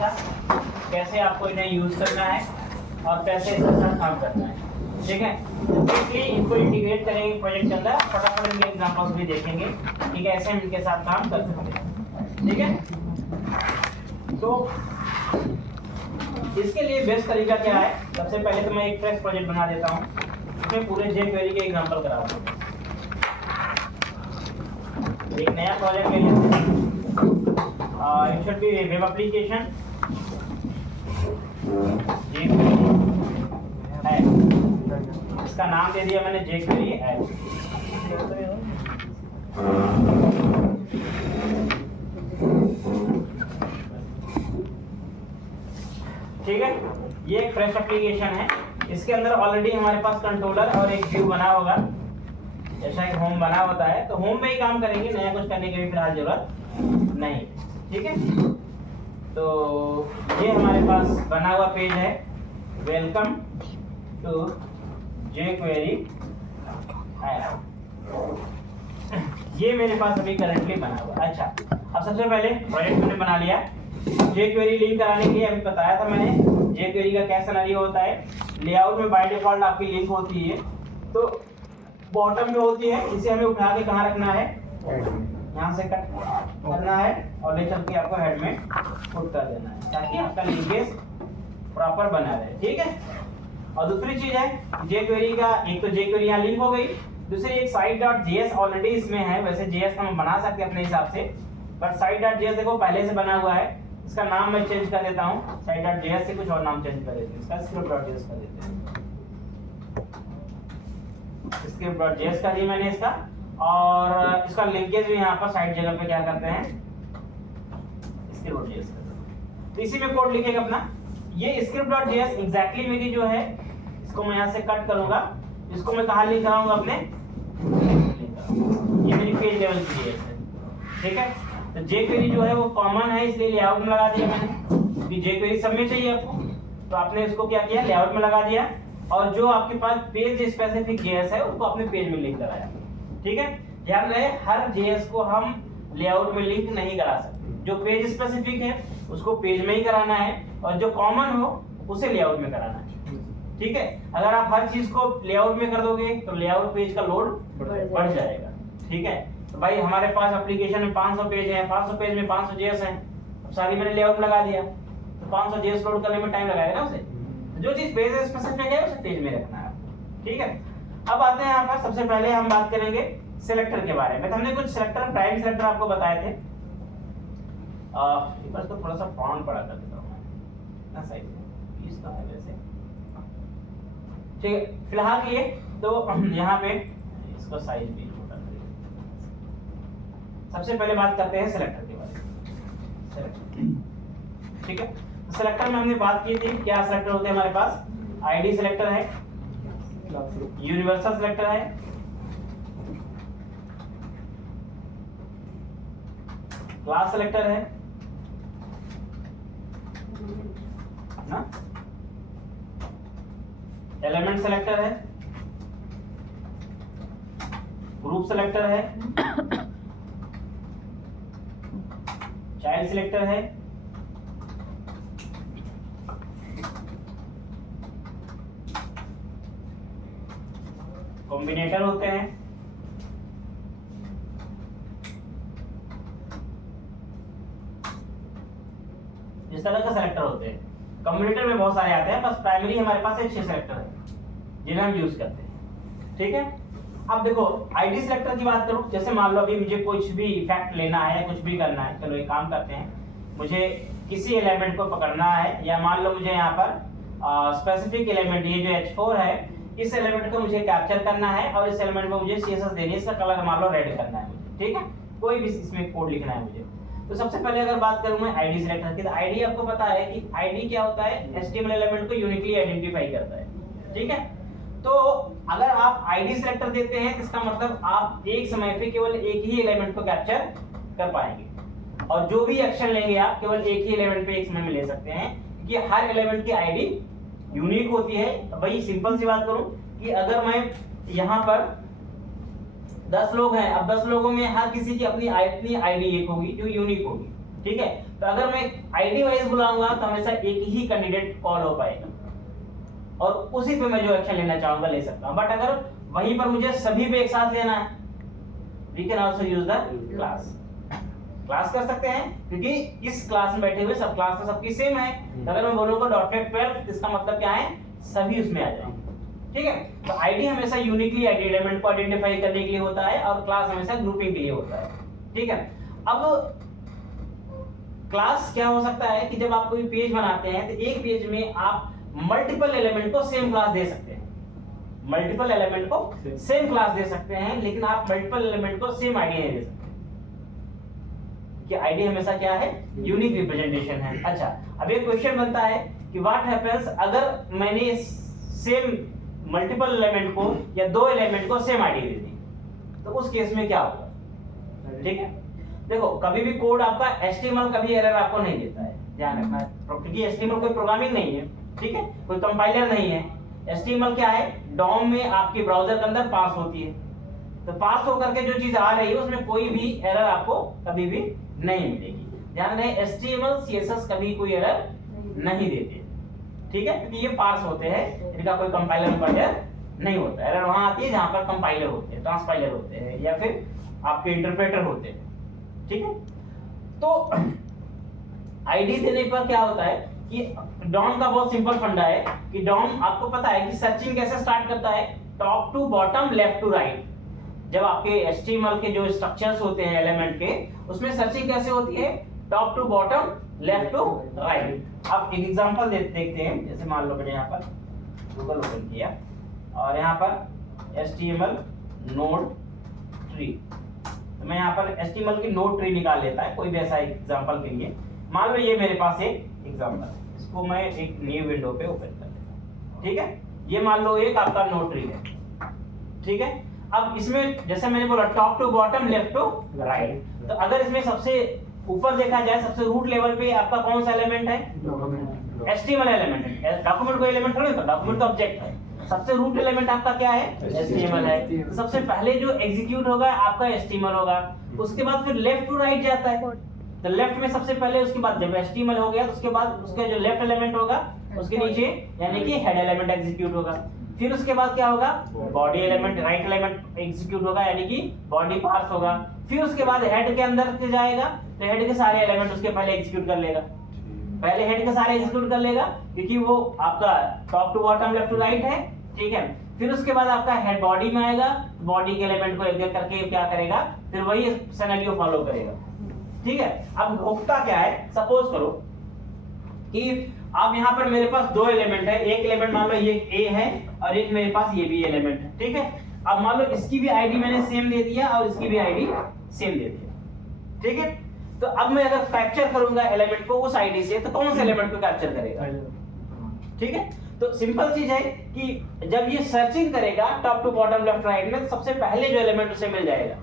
था कैसे आपको इन्हें यूज करना है और कैसे इसके साथ काम करना है। ठीक है, इसलिए इनको इंटीग्रेट करेंगे प्रोजेक्ट के अंदर, फटाफट इनके एग्जांपल्स भी देखेंगे कि कैसे हम इनके साथ काम कर सकते हैं। ठीक है, तो इसके लिए बेस्ट तरीका क्या है, सबसे पहले तो मैं एक फ्रेश प्रोजेक्ट बना देता हूँ, इसमें पूरे jQuery के एग्जांपल कराऊंगा। एक नया प्रोजेक्ट ले लेते हैं, it should be web application है, इसका नाम दे दिया मैंने jQuery ऐप। ठीक है, ये एक फ्रेश एप्लीकेशन है, इसके अंदर ऑलरेडी हमारे पास कंट्रोलर और एक व्यू बना होगा, जैसा एक होम बना होता है, तो होम पे ही काम करेंगे, नया कुछ करने की भी फिलहाल जरूरत नहीं। ठीक है, तो ये हमारे पास बना हुआ पेज है, वेलकम टू jQuery ऐप, ये मेरे पास अभी करंटली बना हुआ। अच्छा, अब सबसे पहले प्रोजेक्ट मैंने बना लिया, jQuery लिंक कराने के लिए अभी बताया था मैंने jQuery का क्या सिनेरियो होता है। लेआउट में बाय डिफॉल्ट आपकी लिंक होती है, तो बॉटम में होती है, इसे हमें उठा के कहाँ रखना है, यहाँ से कट करना है और ले चल के आपको हेड में पुट कर देना है, ताकि आपका लिंकेज प्रॉपर बना रहे। ठीक है, और दूसरी चीज है jQuery का, एक तो jQuery यहाँ लिंक हो गई, दूसरी एक site.js ऑलरेडी इसमें है, वैसे JS हम बना सकते हैं अपने हिसाब से, बट site.js देखो पहले से बना हुआ है, इसका नाम मैं चेंज कर देता हूँ, site.js से कुछ और नाम चेंज कर देते हैं, इसका script.js कर देते हैं, script.js कर दिया मैंने इसका, और इसका लिंकेज भी यहाँ पर साइड जगह पे क्या करते हैं, script.js कर देते हैं। तो इसी में कोड लिखेगा अपना, ये script.js एग्जैक्टली मेरी जो है, इसको मैं यहाँ से कट करूंगा, इसको मैं कहाँ लिंक कराऊंगा, अपने ये मेरी पेज लेवल की JS है। ठीक है, तो jQuery जो है वो कॉमन है, इसलिए लेआउट में लगा दिया मैंने, कि jQuery सब में चाहिए आपको, तो आपने इसको क्या किया, लेआउट में लगा दिया, और जो आपके पास पेज स्पेसिफिक JS है उसको अपने पेज में लिंक कराया। ठीक है, ध्यान रहे हर JS को हम लेआउट में लिंक नहीं करा सकते, जो पेज स्पेसिफिक है उसको पेज में ही कराना है, और जो कॉमन हो उसे लेआउट में कराना है। ठीक है, अगर आप हर चीज को लेआउट में कर दोगे तो लेआउट पेज का लोड बढ़ जाएगा। ठीक है, तो भाई हमारे पास एप्लीकेशन में 500 पेज हैं, 500 पेज में 500 JS हैं, अब सारी मैंने लेआउट में लगा दिया, तो 500 JS लोड करने में टाइम लगाएगा ना उसे, जो चीज पेज स्पेसिफिक है उसे पेज में रखना है। ठीक है, अब आते हैं यहाँ पर, सबसे पहले हम बात करेंगे सिलेक्टर के बारे में। तो हमने कुछ सिलेक्टर, प्राइम सिलेक्टर आपको बताए थे, बस तो थोड़ा सा फॉन्ट बड़ा कर देता हूँ ना, साइज में 20 का है वैसे। ठीक है, फिलहाल के लिए तो यहाँ पे इसको साइज भी छोटा करेंगे। सबसे पहले बात करते हैं सिलेक्टर के बारे में, सिलेक्टर। ठीक है, तो सिलेक्टर में हमने बात की थी, क्या सिलेक्टर होते हैं हमारे पास, आईडी सिलेक्टर है, यूनिवर्सल सिलेक्टर है, क्लास सिलेक्टर है ना, एलिमेंट सिलेक्टर है, ग्रुप सिलेक्टर है, चाइल्ड सिलेक्टर है, कॉम्बिनेटर होते हैं, इस तरह का सिलेक्टर होते हैं। कॉम्बिनेटर में बहुत सारे आते हैं, बस प्राइमरी हमारे पास 6 सिलेक्टर है जिन्हें हम यूज करते हैं। ठीक है, अब देखो आईडी सिलेक्टर की बात करूं, जैसे मान लो अभी मुझे कुछ भी इफेक्ट लेना है, कुछ भी करना है, चलो एक काम करते हैं, मुझे किसी एलिमेंट को पकड़ना है, या मान लो मुझे यहाँ पर स्पेसिफिक एलिमेंट, ये जो H4 है, इस एलिमेंट को मुझे कैप्चर करना है, और इस एलिमेंट को मुझे CSS देनी है, इसका कलर मान लो रेड करना है मुझे। ठीक है, कोई भी इसमें कोड लिखना है मुझे, तो सबसे पहले अगर बात करूं मैं आईडी सिलेक्टर की, तो आईडी आपको पता है कि आईडी क्या होता है, HTML एलिमेंट को यूनिकली आइडेंटिफाई करता है। ठीक है, तो अगर आप आईडी सिलेक्टर देते हैं, इसका मतलब आप एक समय पे केवल एक ही एलिमेंट को कैप्चर कर पाएंगे, और जो भी एक्शन लेंगे आप केवल एक ही एलिमेंट पे एक समय में ले सकते हैं, क्योंकि हर एलिमेंट की आईडी यूनिक होती है। भाई सिंपल सी बात करूं कि अगर मैं यहाँ पर 10 लोग हैं, अब 10 लोगों में हर किसी की अपनी आईडी एक होगी जो यूनिक होगी। ठीक है, तो अगर मैं आईडी वाइज बुलाऊंगा तो हमेशा एक ही कैंडिडेट कॉल हो पाएगा और उसी पे मैं जो एक्शन लेना चाहूंगा ले सकता हूं। बट अगर वहीं पर मुझे सभी पे एक साथ लेना है, we can also use the class कर सकते हैं, क्योंकि इस क्लास में बैठे हुए सब क्लास तो सबकी सेम है। तो अगर मैं बोलूंगा .NET 12 इसका मतलब क्या है, सभी उसमें आ जाएंगे। ठीक है, तो आईडी हमेशा यूनिकली आईडी एलिमेंट को आइडेंटिफाई करने के लिए होता है और क्लास हमेशा ग्रुपिंग के लिए होता है। ठीक है, अब क्लास क्या हो सकता है कि जब आप कोई पेज बनाते हैं तो एक पेज में आप मल्टीपल एलिमेंट को सेम क्लास दे सकते हैं, मल्टीपल एलिमेंट को सेम क्लास दे सकते हैं, लेकिन आप मल्टीपल एलिमेंट को सेम आईडी नहीं दे सकते कि आईडी हमेशा क्या है, यूनिक रिप्रेजेंटेशन है। अच्छा, अब एक क्वेश्चन बनता है कि व्हाट हैपेंस अगर मैंने सेम मल्टीपल एलिमेंट को या दो एलिमेंट को सेम आईडी दे दी, तो उस केस में क्या होगा। ठीक है, देखो कभी भी कोड आपका HTML कभी एरर आपको नहीं देता है, ध्यान रखना है, क्योंकि HTML कोई प्रोग्रामिंग नहीं है। ठीक है, कोई कंपाइलर नहीं है। HTML क्या है, DOM में आपके ब्राउजर के अंदर पास होती है, तो पास होकर के जो चीज आ रही है उसमें कोई भी एरर आपको कभी भी नहीं मिलेगी। ध्यान रहे, HTML CSS कभी कोई एरर नहीं देते। ठीक है, क्योंकि ये पास होते हैं, इनका कोई कंपाइलर कंपाइलर नहीं होता। एरर वहां आती है जहां पर कंपाइलर होते हैं, ट्रांसपाइलर होते हैं या फिर आपके इंटरप्रेटर होते हैं। ठीक है, तो आईडी देने पर क्या होता है कि DOM का बहुत सिंपल फंडा है कि DOM आपको पता है कि सर्चिंग कैसे स्टार्ट करता है, top to bottom left to right. जब आपके HTML के जो स्ट्रक्चर्स होते हैं एलिमेंट के, उसमें सर्चिंग कैसे होती है, top to bottom left to right. अब एक एग्जांपल देखते हैं, जैसे मान लो मैंने यहाँ पर गूगल ओपन किया और यहाँ पर HTML नोड ट्री, तो मैं यहाँ पर HTML की नोड ट्री निकाल लेता है कोई भी ऐसा एग्जांपल के लिए। मान लो ये मेरे पास एक एग्जांपल है, इसको मैं एक न्यू विंडो पे ओपन कर देता हूँ। ठीक है, ये मान लो एक आपका नोड ट्री है। ठीक है, अब इसमें जैसे मैंने बोला top to bottom left to right, तो अगर इसमें सबसे ऊपर देखा जाए, सबसे रूट लेवल पे आपका कौन सा एलिमेंट है, HTML एलिमेंट है। डॉक्यूमेंट कोई एलिमेंट थोड़ी होता, डॉक्यूमेंट तो ऑब्जेक्ट है। सबसे रूट एलिमेंट आपका क्या है, HTML है। तो सबसे पहले जो एग्जीक्यूट होगा आपका HTML होगा, उसके बाद फिर लेफ्ट टू राइट जाता है, तो लेफ्ट में सबसे पहले, उसके बाद जब HTML हो गया तो उसके बाद उसका जो लेफ्ट एलिमेंट होगा उसके नीचे यानी कि हेड एलिमेंट एग्जीक्यूट होगा। फिर उसके बाद क्या होगा, body element right element execute होगा यानी कि बॉडी पार्ट्स होगा। फिर उसके बाद हेड के अंदर से जाएगा तो हेड के सारे एलिमेंट उसके पहले एग्जीक्यूट कर लेगा, पहले हेड के सारे एग्जीक्यूट कर लेगा क्योंकि वो आपका top to bottom left to right है। ठीक है, फिर उसके बाद आपका हेड बॉडी में आएगा, बॉडी के एलिमेंट को एक एक करके क्या करेगा, फिर वही सिनेरियो फॉलो करेगा। ठीक है, अब होता क्या है, सपोज करो कि अब यहाँ पर मेरे पास दो एलिमेंट है, एक एलिमेंट मान लो ये A है और एक मेरे पास ये भी एलिमेंट है। ठीक है, अब मान लो इसकी भी आईडी मैंने सेम दे दिया और इसकी भी आईडी सेम दे दिया। ठीक है, तो अब मैं अगर कैप्चर करूंगा एलिमेंट को उस आईडी से, तो कौन से एलिमेंट को कैप्चर करेगा। ठीक है, तो सिंपल चीज है कि जब ये सर्चिंग करेगा top to bottom left right में, तो सबसे पहले जो एलिमेंट उसे मिल जाएगा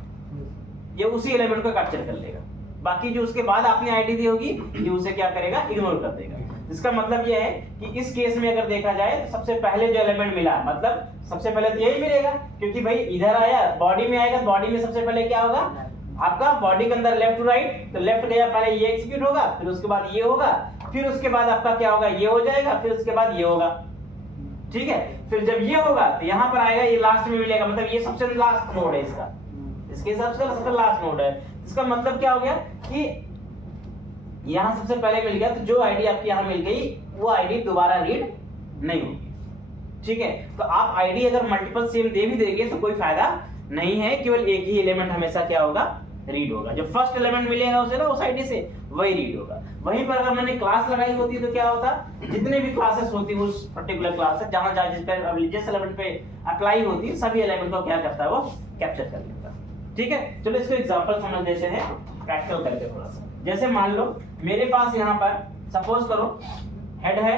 ये उसी एलिमेंट को कैप्चर कर लेगा। बाकी जो उसके बाद आपने आईडी दी होगी ये उसे क्या करेगा, इग्नोर कर देगा। इसका मतलब ये है कि इस केस में अगर देखा जाए तो सबसे पहले जो एलिमेंट मिला, मतलब सबसे पहले तो यही मिलेगा क्योंकि भाई इधर आया, बॉडी में आएगा, बॉडी में सबसे पहले क्या होगा आपका, बॉडी के अंदर लेफ्ट टू राइट, तो लेफ्ट गया पहले ये एग्जीक्यूट होगा, फिर उसके बाद ये होगा, फिर उसके बाद आपका क्या होगा, ये हो जाएगा, फिर उसके बाद ये होगा। ठीक है, फिर जब ये होगा तो यहाँ पर आएगा, ये लास्ट में मिलेगा, मतलब ये सबसे लास्ट नोड है इसका, इसके हिसाब से सबसे लास्ट नोड है। इसका मतलब क्या हो गया कि यहाँ सबसे पहले मिल गया, तो जो आईडी आपकी यहाँ मिल गई वो आईडी दोबारा रीड नहीं होगी। ठीक है, तो आप आईडी अगर मल्टीपल सेम दे भी देंगे तो कोई फायदा नहीं है, केवल एक ही एलिमेंट हमेशा क्या होगा, रीड होगा। जो फर्स्ट एलिमेंट मिलेगा उसे ना उस आईडी से वही रीड होगा। वहीं पर अगर मैंने क्लास लगाई होती तो क्या होता, जितने भी क्लासेस होती उस पर्टिकुलर क्लास से जहां जहां जिस पर जिस एलिमेंट पे अप्लाई होती सभी एलिमेंट को क्या करता है, वो कैप्चर कर लेता। ठीक है, चलो इसको एग्जांपल समझ लेते हैं प्रैक्टिकल करके थोड़ा सा। जैसे मान लो मेरे पास यहाँ पर सपोज करो हेड है,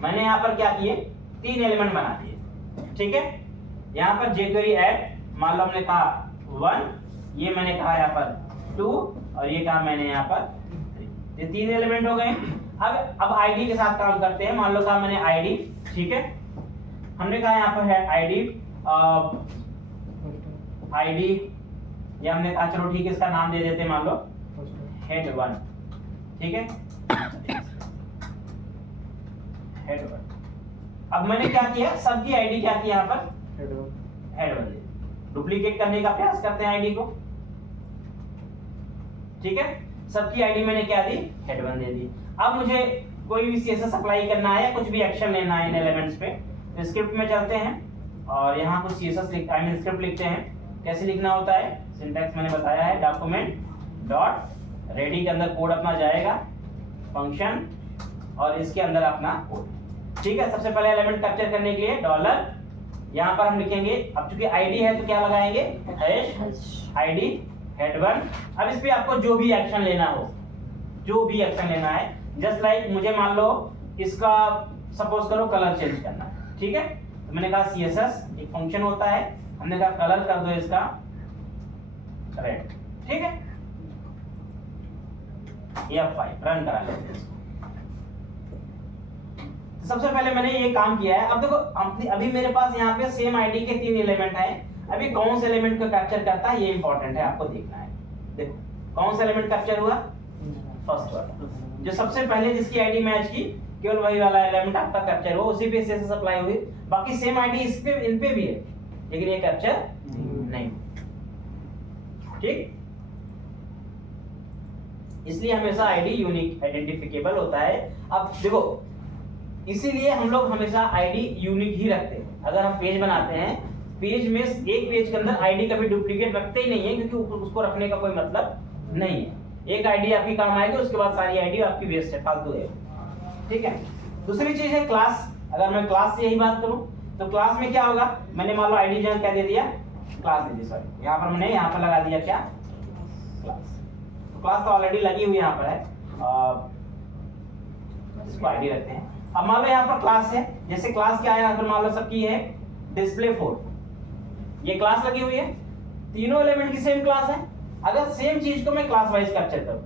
मैंने यहाँ पर क्या किए, 3 एलिमेंट बना दिए। ठीक है, यहाँ पर jQuery ऐड मान लो हमने कहा 1, ये मैंने कहा यहाँ पर 2 और ये कहा मैंने यहाँ पर 3, ये 3 एलिमेंट हो गए। अब आईडी के साथ काम करते हैं। मान लो कहा मैंने आईडी, ठीक है, हमने कहा यहाँ पर है आईडी, आईडी ये हमने कहा चलो ठीक है इसका नाम दे देते हैं, मान लो हेड 1, ठीक है, हेड 1। अब मैंने क्या किया, सबकी आईडी क्या की यहाँ पर, हेड 1 डुप्लीकेट करने का प्रयास करते हैं आईडी को, ठीक है। सबकी आईडी मैंने क्या दी, हेड 1 दे दी। अब मुझे कोई भी सीएसएस अप्लाई करना है या कुछ भी एक्शन लेना है इन एलिमेंट्स पे, तो स्क्रिप्ट में चलते हैं और यहाँ कुछ सीएसएस स्क्रिप्ट लिखते हैं। कैसे लिखना होता है, सिंटैक्स मैंने बताया है, डॉक्यूमेंट डॉट रेडी के अंदर कोड अपना जाएगा, फंक्शन और इसके अंदर अपना कोड, ठीक है। सबसे पहले एलिमेंट कैप्चर करने के लिए डॉलर, यहाँ पर हम लिखेंगे, अब चूंकि आईडी है तो क्या लगाएंगे, हैश आईडी हेड 1। अब इस पे आपको जो भी एक्शन लेना हो, जो भी एक्शन लेना है, जस्ट लाइक मुझे मान लो इसका सपोज करो कलर चेंज करना है, ठीक है। तो मैंने कहा सीएसएस एक फंक्शन होता है, हमने कहा कलर कर दो इसका रेड, ठीक है। F5 रन करा लेते हैं। सबसे पहले मैंने ये काम किया है। अब देखो अभी मेरे पास यहाँ पे सेम आईडी के 3 एलिमेंट हैं। अभी कौन से एलिमेंट को कैप्चर करता है ये इंपॉर्टेंट है, आपको देखना है। देखो कौन सा एलिमेंट कैप्चर हुआ, फर्स्ट वाला, जो सबसे पहले जिसकी आईडी मैच की, केवल वही वाला एलिमेंट आपका कैप्चर हुआ, उसी पे सीएसएस अप्लाई हुई। बाकी सेम आईडी इस पे इन पे भी है, लेकिन ये कैप्चर नहीं, ठीक। इसलिए हमेशा आईडी यूनिक आइडेंटिफिकेबल होता है। अब देखो इसीलिए हम लोग हमेशा आईडी यूनिक ही रखते हैं। अगर हम पेज बनाते हैं, पेज में एक पेज के अंदर आईडी कभी डुप्लीकेट रखते ही नहीं है, क्योंकि उसको रखने का कोई मतलब नहीं है। एक आईडी आपकी काम आएगी, उसके बाद सारी आईडी आपकी वेस्ट है, फालतू है, ठीक है। दूसरी चीज है क्लास। अगर मैं क्लास से यही बात करूं तो क्लास में क्या होगा, मैंने मान लो आईडी जो क्या दे दिया, क्लास दे दी, सॉरी यहाँ पर मैंने यहाँ पर लगा दिया क्या, क्लास। तो क्लास तो ऑलरेडी लगी हुई यहाँ पर है, इसको आईडी रखते हैं। अब मान लो यहाँ पर क्लास है, जैसे क्लास क्या है, यहाँ पर मान लो सबकी है डिस्प्ले 4, ये क्लास लगी हुई है, तीनों एलिमेंट की सेम क्लास है। अगर सेम चीज को मैं क्लास वाइज कैप्चर करूं,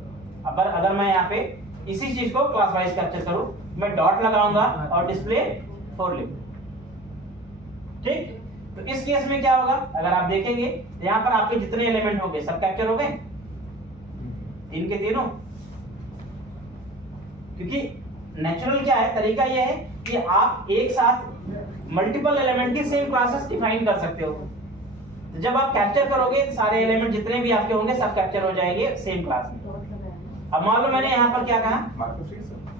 अगर मैं यहाँ पे इसी चीज को क्लास वाइज कैप्चर करूं, मैं डॉट लगाऊंगा और डिस्प्ले 4 लिखूं, ठीक। तो इस केस में क्या होगा, अगर आप देखेंगे यहाँ पर आपके जितने एलिमेंट होंगे सब कैप्चर हो गए, 3 के तीनों। क्योंकि नेचुरल क्या है, तरीका ये है कि आप एक साथ मल्टीपल एलिमेंट की सेम क्लासेस डिफाइन कर सकते हो। तो जब आप कैप्चर करोगे, सारे एलिमेंट जितने भी आपके होंगे सब कैप्चर हो जाएंगे सेम क्लास में। अब मान लो मैंने यहाँ पर क्या कहा,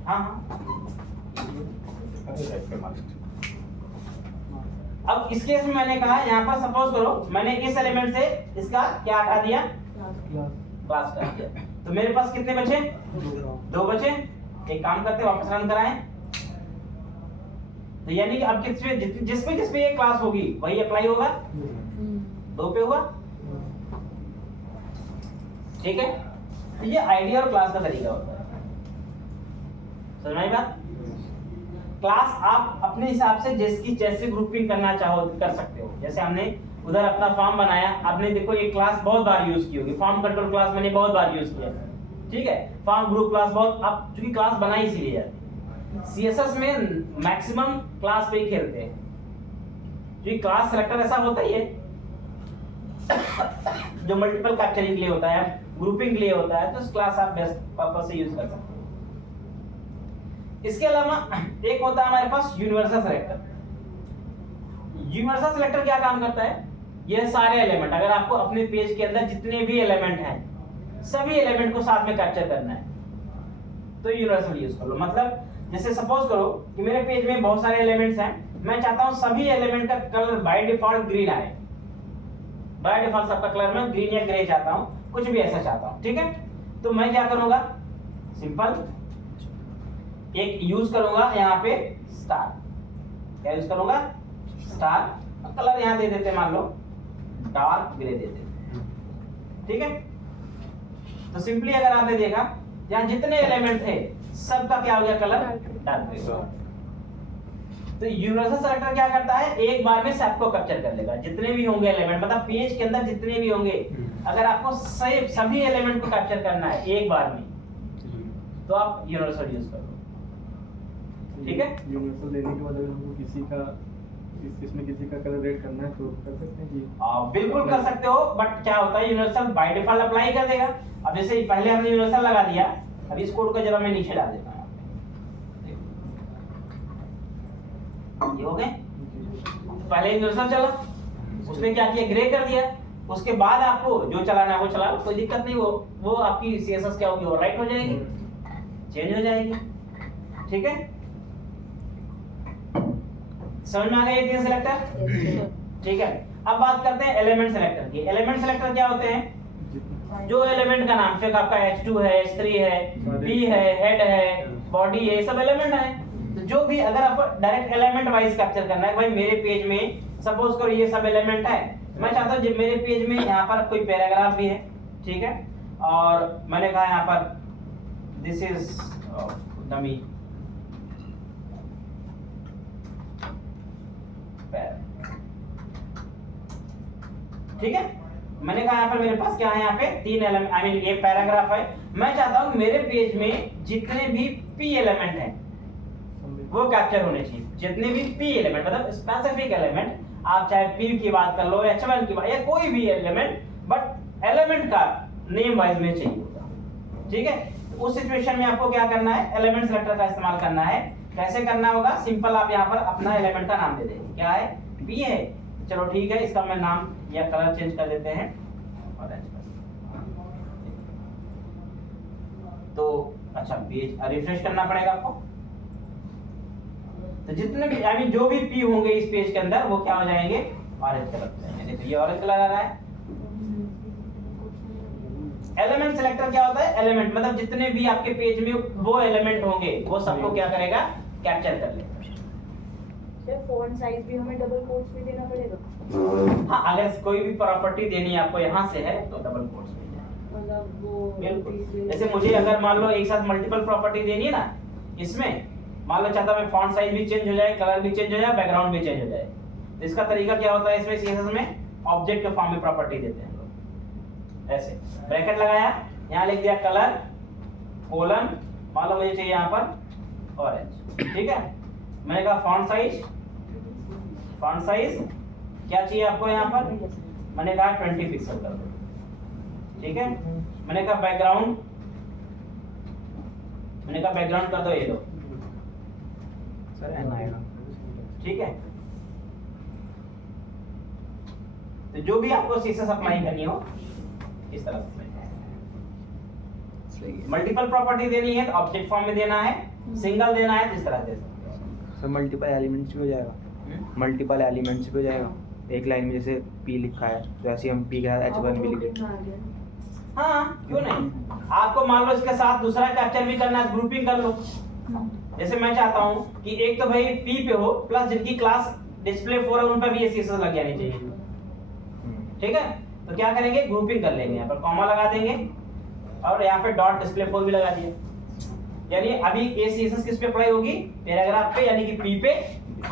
हाँ, अब इस केस में मैंने कहा यहाँ पर सपोज करो मैंने इस एलिमेंट से इसका क्या हटा दिया, क्लास कर दिया, तो मेरे पास कितने बचे, 2 बचे। एक काम करते हैं, वापस रन कराएं। तो यानी कि अब जिस पे ये क्लास होगी वही अप्लाई होगा, 2 पे हुआ, ठीक है। तो ये आईडी और क्लास का तरीका होता है, समझ में आई बात। क्लास आप अपने हिसाब से जैसे ग्रुपिंग करना चाहो कर सकते हो। जैसे हमने उधर अपना फॉर्म बनाया, आपने देखो ये क्लास बहुत बार यूज की होगी, फॉर्म कंट्रोल क्लास मैंने बहुत बार यूज किया, ठीक है। फॉर्म ग्रुप क्लास बहुत, अब चूंकि क्लास बनाई इसीलिए जाती है। सीएसएस में मैक्सिमम क्लास पे ही खेलते हैं, क्योंकि क्लास सेलेक्टर ऐसा होता ही है जो मल्टीपल कैप्चरिंग के लिए होता है, ग्रुपिंग के लिए होता है, तो इस क्लास आप बेस्ट पर्पस से यूज कर सकते हो। इसके अलावा एक होता है हमारे पास यूनिवर्सल सेलेक्टर। यूनिवर्सल सेलेक्टर क्या काम करता है, ये सारे एलिमेंट, अगर आपको अपने पेज के अंदर जितने भी एलिमेंट हैं सभी एलिमेंट को साथ में कैप्चर करना है तो यूनिवर्सल यूज कर लो। मतलब जैसे सपोज करो कि मेरे पेज में बहुत सारे एलिमेंट्स हैं, मैं चाहता हूं सभी एलिमेंट का कलर बाय डिफॉल्ट ग्रीन आए, बाय डिफॉल्ट सबका कलर मैं ग्रीन या ग्रे चाहता हूं, कुछ भी ऐसा चाहता हूं, ठीक है। तो मैं क्या करूंगा, सिंपल एक यूज करूंगा यहाँ पे स्टार, क्या यूज करूंगा, स्टार, कलर यहाँ दे देते, मान लो डार्क ग्रे दे देते, ठीक है। तो सिंपली अगर आपने देखा यहाँ जितने एलिमेंट थे सबका क्या हो गया, कलर डार्क ग्रे। तो यूनिवर्सल सेलेक्टर क्या करता है, एक बार में सबको कैप्चर कर लेगा, जितने भी होंगे एलिमेंट, मतलब पेज के अंदर जितने भी होंगे, अगर आपको सभी एलिमेंट को कैप्चर करना है एक बार में तो आप यूनिवर्सल यूज करो, ठीक है। यूनिवर्सल देने के बाद अगर हमको किसी का इसमें किसी का कलर रेड करना है तो कर सकते हैं जी। बिल्कुल कर सकते हो, बट क्या होता है यूनिवर्सल बाय डिफॉल्ट अप्लाई कर देगा। अब जैसे पहले हमने यूनिवर्सल लगा दिया, अब इस कोड को जरा मैं नीचे डाल देता हूँ। ये हो गए, पहले यूनिवर्सल चला, उसने क्या किया, ग्रे कर दिया। उसके बाद आपको जो चलाना है वो चला लो, कोई दिक्कत नहीं। वो आपकी सीएसएस क्या होगी, वो राइट हो जाएगी, चेंज हो जाएगी। ठीक है, समझ में आ गया ये तीन सिलेक्टर? ठीक है, अब बात करते हैं एलिमेंट सिलेक्टर की। एलिमेंट सिलेक्टर क्या होते हैं? जो एलिमेंट का नाम फिर आपका H2 है, H3 है, P है, हेड है, बॉडी है, सब एलिमेंट है। तो जो भी अगर आपको डायरेक्ट एलिमेंट वाइज कैप्चर करना है, भाई मेरे पेज में सपोज करो ये सब एलिमेंट है, मैं चाहता हूं जब मेरे पेज में यहाँ पर कोई पैराग्राफ भी है, ठीक है, और मैंने कहा यहाँ पर दिस इज डमी, ठीक है, मैंने कहा यहाँ पर मेरे पास क्या है, यहाँ पे तीन एलिमेंट, आई मीन ये पैराग्राफ है। मैं चाहता हूँ मेरे पेज में जितने भी पी एलिमेंट हैं वो कैप्चर होने चाहिए। जितने भी पी एलिमेंट मतलब स्पेसिफिक एलिमेंट, आप चाहे पी की बात कर लो, H1 की बात, या कोई भी एलिमेंट, बट एलिमेंट का नेम वाइज में चाहिए होगा। ठीक है, तो उस सिचुएशन में आपको क्या करना है, एलिमेंट सेलेक्टर का इस्तेमाल करना है। कैसे करना होगा, सिंपल, आप यहाँ पर अपना एलिमेंट का नाम दे देंगे। क्या है, पी है, चलो ठीक है, इसका मैं नाम या कलर चेंज कर देते हैं ऑरेंज कर। तो अच्छा, पेज रिफ्रेश करना पड़ेगा आपको। तो जितने भी आई मीन जो भी पी होंगे इस पेज के अंदर वो क्या हो जाएंगे, ऑरेंज कलर पे जाएंगे। देखो ये ऑरेंज कलर आ रहा है। एलिमेंट सिलेक्टर क्या होता है, एलिमेंट मतलब जितने भी आपके पेज में वो एलिमेंट होंगे वो सबको क्या करेगा, कैप्चर कर लेगा। फॉन्ट साइज भी हमें डबल कोट्स में देना पड़ेगा। हाँ, अगर कोई भी प्रॉपर्टी देनी है आपको यहाँ से है तो डबल कोट्स में जाएगा। मतलब वो बिल्कुल, जैसे मुझे अगर मान लो एक साथ मल्टीपल प्रॉपर्टी देनी है ना, इसमें मान लो चाहता मैं फॉन्ट साइज भी चेंज हो जाए, कलर भी चेंज हो जाए, बैकग्राउंड भी चेंज हो जाए, तो इसका तरीका क्या होता है, इसमें सीएसएस में ऑब्जेक्ट के फॉर्म में प्रॉपर्टी देते हैं लोग। ऐसे ब्रैकेट लगाया, यहाँ लिख दिया कलर कोलन, मान लो मुझे चाहिए यहाँ पर ऑरेंज, ठीक है, मैंने कहा फॉन्ट साइज क्या चाहिए आपको यहाँ पर, मैंने कहा 20 पिक्सल कर दो, ठीक है, मैंने कहा बैकग्राउंड कर दो ये लो सर एन आएगा, ठीक है। तो जो भी आपको सीएसएस अप्लाई करनी हो इस तरह से, मल्टीपल प्रॉपर्टी देनी है तो ऑब्जेक्ट फॉर्म में देना है, सिंगल देना है तो इस तरह दे सकते हो। सर मल्टीपल एलिमेंट्स भी हो जाएगा, मल्टीपल एलिमेंट्स भी हो जाएगा। एक लाइन में जैसे पी लिखा है तो ऐसे हम पी का H1 भी लिखेंगे। हाँ क्यों नहीं, आपको मान लो इसके साथ दूसरा कैप्चर भी करना है, ग्रुपिंग कर लो। जैसे मैं चाहता हूँ कि एक तो भाई पी पे हो प्लस जिनकी क्लास डिस्प्ले 4 है उन पर भी ये सीएसएस लग जानी चाहिए, ठीक है। तो क्या करेंगे, ग्रुपिंग कर लेंगे, यहाँ पर कॉमा लगा देंगे और यहाँ पे डॉट डिस्प्ले 4 भी लगा दिया। यानी अभी ये सीएसएस किस पे अप्लाई होगी, पैराग्राफ पे, यानी कि पी पे,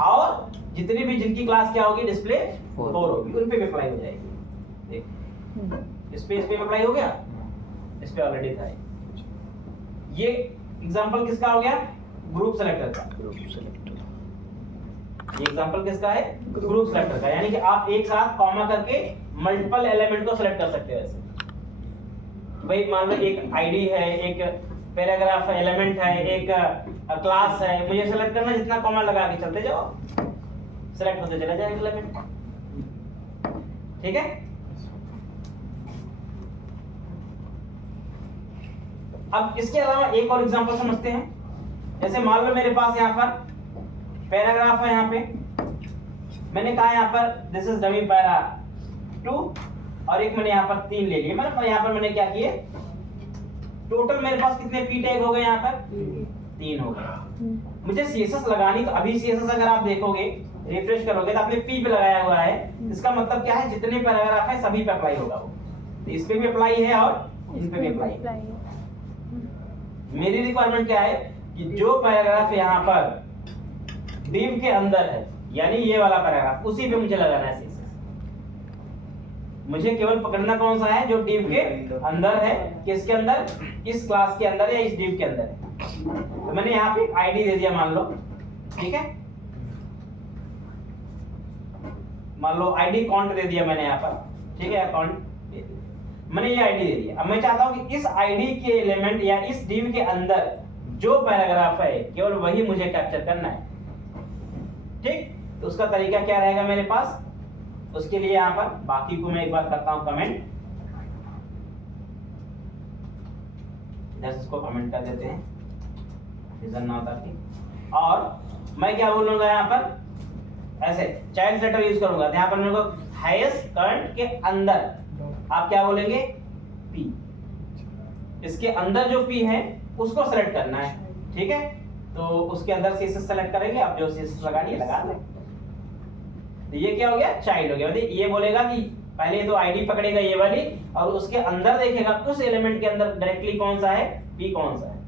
और जितनी भी जिनकी क्लास क्या होगी, डिस्प्ले 4 होगी, उन पे भी अप्लाई हो जाएगी। देख इस पे अप्लाई हो गया, इस पे ऑलरेडी था। ये एग्जांपल किसका हो गया, ग्रुप सेलेक्टर का। ये एग्जांपल किसका है, ग्रुप सेलेक्टर का, यानी कि आप एक साथ कॉमा करके मल्टीपल एलिमेंट को सेलेक्ट कर सकते हो। ऐसे भाई मान लो एक आईडी है, एक पैराग्राफ एलिमेंट है, एक क्लास है, मुझे सेलेक्ट करना, जितना कॉमा लगा के चलते जाओ, सेलेक्ट होते चले जाएंगे एलिमेंट, ठीक है। अब इसके अलावा एक और एग्जांपल समझते हैं। जैसे मान लो मेरे पास यहाँ पर पैराग्राफ है, यहाँ पे मैंने कहा यहाँ पर दिस इज डमी पैरा 2 और एक मैंने यहाँ पर 3 ले लिए। मतलब यहाँ पर मैंने क्या किए, टोटल मेरे पास कितने पी टैग हो गए, यहाँ पर 3 हो गए। मुझे सीएसएस लगानी, तो अभी सीएसएस अगर आप देखोगे, रिफ्रेश करोगे तो आपने पी पे लगाया हुआ है, इसका मतलब क्या है, जितने पैराग्राफ है सभी पे अप्लाई होगा वो। तो इस पे भी अप्लाई है और इन पे भी अप्लाई है। मेरी रिक्वायरमेंट क्या है कि जो पैराग्राफ यहाँ पर div के अंदर है, यानी ये वाला पैराग्राफ, उसी पे मुझे लगाना है सीएसएस। मुझे केवल पकड़ना कौन सा है, जो div के अंदर है, किसके अंदर, इस क्लास के अंदर या इस div के अंदर है। तो मैंने यहाँ पे आईडी दे दिया मान लो, ठीक है। मान लो आईडी काउंट दे दिया मैंने यहाँ पर, ठीक है, अकाउंट मैंने ये आईडी दे दिया। अब मैं चाहता हूँ कि इस आईडी के एलिमेंट या इस div के अंदर जो पैराग्राफ है केवल वही मुझे कैप्चर करना है, ठीक। तो उसका तरीका क्या रहेगा मेरे पास, उसके लिए यहाँ पर बाकी को मैं एक बार करता हूँ कमेंट, इसको कमेंट कर देते हैं रीजन ना होता कि, और मैं क्या बोलूंगा यहाँ पर ऐसे चाइल्ड सेलेक्टर यूज करूंगा। यहाँ पर मेरे को हाईएस्ट करंट के अंदर आप क्या बोलेंगे, P, इसके अंदर जो P है उसको सेलेक्ट करना है, ठीक है। तो उसके अंदर CSS सेलेक्ट करेंगे, आप जो CSS लगानी लगा लें। तो ये क्या हो गया, चाइल्ड हो गया। मतलब ये बोलेगा कि पहले तो आईडी पकड़ेगा ये वाली, और उसके अंदर देखेगा उस एलिमेंट के अंदर डायरेक्टली कौन सा है, P कौन सा है,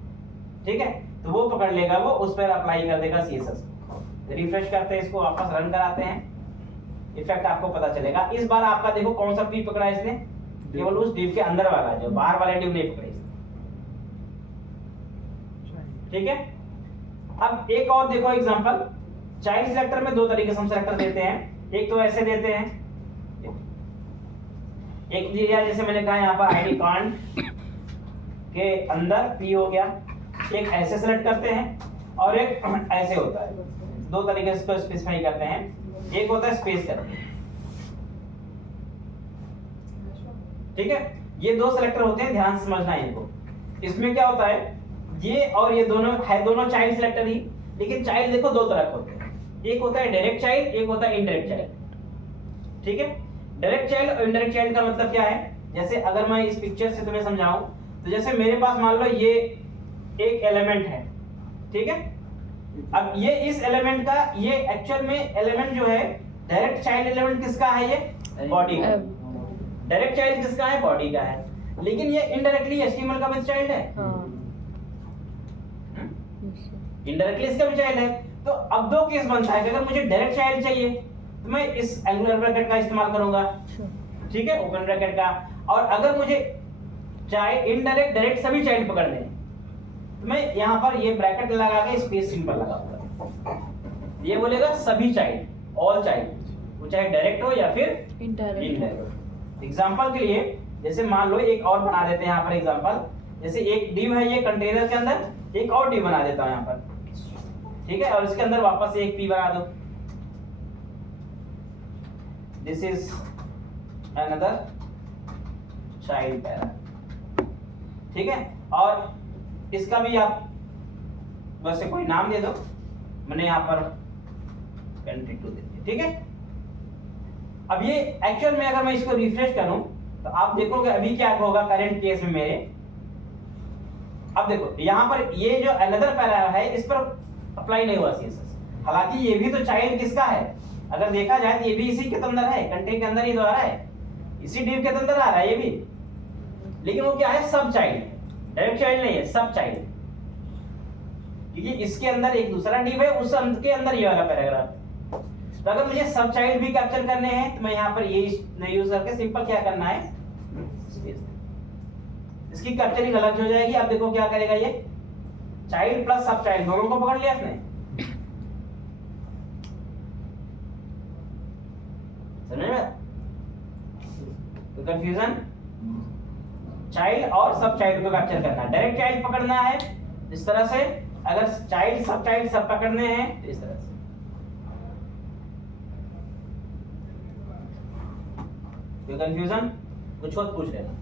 ठीक है। तो वो पकड़ लेगा, वो उस पर अप्लाई कर देगा CSS। रिफ्रेश करते हैं इसको, वापस रन कराते हैं, इफेक्ट आपको पता चलेगा। इस बार आपका देखो कौन सा P पकड़ा इसने, केवल उस div के अंदर वाला, जो बाहर वाले div नहीं पकड़े, ठीक है। अब एक और देखो एग्जांपल, चाइल्ड सिलेक्टर में दो तरीके से हम सिलेक्टर देते हैं। एक तो ऐसे देते हैं, एक दिया जैसे मैंने कहा यहाँ पर आईडी काउंट के अंदर P हो गया, एक ऐसे सेलेक्ट करते हैं और एक ऐसे होता है। दो तरीके से इसको स्पेसिफाई करते हैं, एक होता है स्पेस करते हैं, ठीक है। ये दो सिलेक्टर होते हैं, ध्यान से समझना है इनको। इसमें क्या होता है, ये और ये दोनों है, दोनों चाइल्ड सिलेक्टर ही, लेकिन चाइल्ड देखो दो तरह के होते हैं, एक होता है डायरेक्ट चाइल्ड, एक होता है इनडायरेक्ट चाइल्ड, ठीक है। डायरेक्ट चाइल्ड और इनडायरेक्ट चाइल्ड का मतलब क्या है, जैसे अगर मैं इस पिक्चर से तुम्हें समझाऊं तो जैसे मेरे पास मान लो ये एक एलिमेंट है, ठीक है। अब ये इस एलिमेंट का, ये एक्चुअल में एलिमेंट जो है, डायरेक्ट चाइल्ड एलिमेंट किसका है, ये बॉडी का। डायरेक्ट चाइल्ड किसका है, बॉडी का है, लेकिन ये इनडायरेक्टली HTML का भी चाइल्ड है, इनडायरेक्टली इसका भी चाइल्ड है। तो अब दो केस बनता है कि अगर मुझे डायरेक्ट चाइल्ड चाहिए तो मैं इस एंगुलर ब्रैकेट का इस्तेमाल करूंगा, ठीक है, ओपन ब्रैकेट का। और अगर मुझे चाइल्ड इनडायरेक्ट डायरेक्ट सभी चाइल्ड पकड़ने हैं तो मैं यहाँ पर ये ब्रैकेट लगा के स्पेस सिंबल लगाऊंगा, ये बोलेगा सभी चाइल्ड, ऑल चाइल्ड, वो चाहे डायरेक्ट हो या फिर इनडायरेक्ट। एग्जांपल के लिए जैसे मान लो एक और बना देते हैं यहाँ पर एग्जांपल, जैसे एक div है ये कंटेनर के अंदर, एक और div बना देता हूँ यहाँ पर, ठीक है, और इसके अंदर वापस से एक P बना दो। This is another child para, ठीक है। और इसका भी आप वैसे कोई नाम दे दो, मैंने यहाँ पर कंट्री 2 दे दिया, ठीक है। अब ये एक्चुअल में अगर मैं इसको रिफ्रेश करूं तो आप देखोगे अभी क्या होगा करंट केस में मेरे। अब देखो यहाँ पर ये जो अनदर पैरा है इस पर अप्लाई नहीं हुआ CSS, हालांकि ये भी तो चाइल्ड किसका है, अगर देखा जाए तो ये भी इसी के अंदर है, कंटेंट के अंदर ही तो आ रहा है, इसी div के अंदर आ रहा है ये भी, लेकिन वो क्या है, सब चाइल्ड, डायरेक्ट चाइल्ड नहीं है, सब चाइल्ड, क्योंकि इसके अंदर एक दूसरा div है, उस के अंदर ये वाला पैराग्राफ। तो अगर मुझे सब चाइल्ड भी कैप्चर करने हैं तो मैं यहाँ पर ये यूज करके सिंपल क्या करना है, इसकी कैप्चरिंग अलग हो जाएगी। आप देखो क्या करेगा, ये चाइल्ड प्लस सब चाइल्ड दोनों को पकड़ लिया इसने, समझ में? तो कंफ्यूजन, चाइल्ड और सब चाइल्ड को कैप्चर करना है, डायरेक्ट चाइल्ड पकड़ना है इस तरह से, अगर चाइल्ड सब पकड़ने हैं तो इस तरह से। कोई कंफ्यूजन, कुछ और पूछ लेना।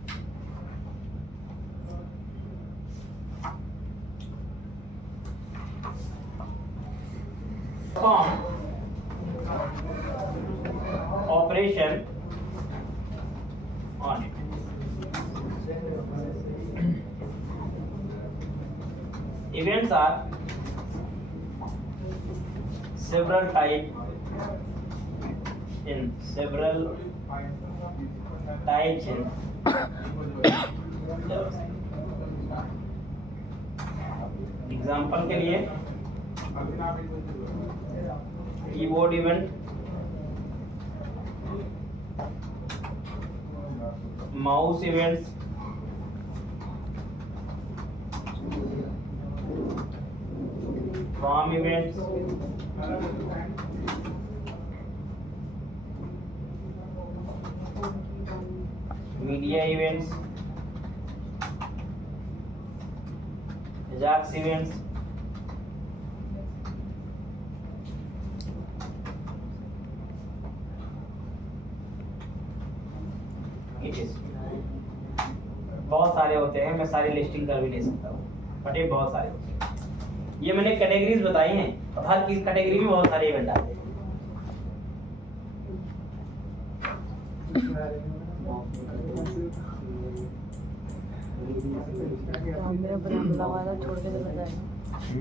Operation on it. Events are several types in example के लिए keyboard event, mouse events, form events, media events, Ajax events, बहुत सारे होते हैं, मैं सारी लिस्टिंग कर भी नहीं सकता हूँ, बट ये बहुत सारे होते हैं। ये मैंने कैटेगरीज बताई हैं और हर किस कैटेगरी में बहुत सारे इवेंट आते हैं।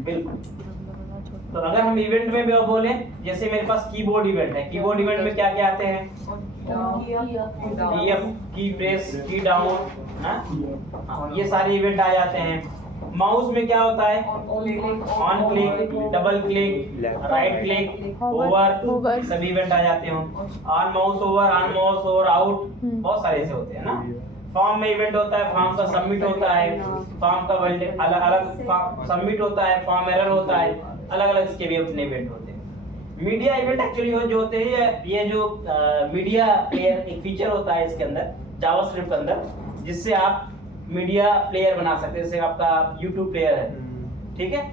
बिल्कुल। तो अगर हम इवेंट में भी बोले, जैसे मेरे पास कीबोर्ड इवेंट है, कीबोर्ड इवेंट में क्या क्या आते हैं? की अप, की प्रेस, की डाउन, ये सारे इवेंट आ जाते हैं। माउस में क्या होता है? On click, double click, right click, over, सभी इवेंट आ जाते हैं। ऑन माउस ओवर, आउट, बहुत सारे ऐसे होते हैं ना। फॉर्म में इवेंट होता है, फॉर्म का सबमिट होता है, फॉर्म का अलग अलग सबमिट होता है, फॉर्म एरर होता है, अलग अलग इसके भी अपने इवेंट होते हैं। मीडिया इवेंट एक्चुअली जो होते हैं, ये जो मीडिया प्लेयर एक फीचर होता है इसके अंदर, जावास्क्रिप्ट के अंदर, जिससे आप मीडिया प्लेयर बना सकते हैं। जैसे आपका YouTube प्लेयर है, ठीक है,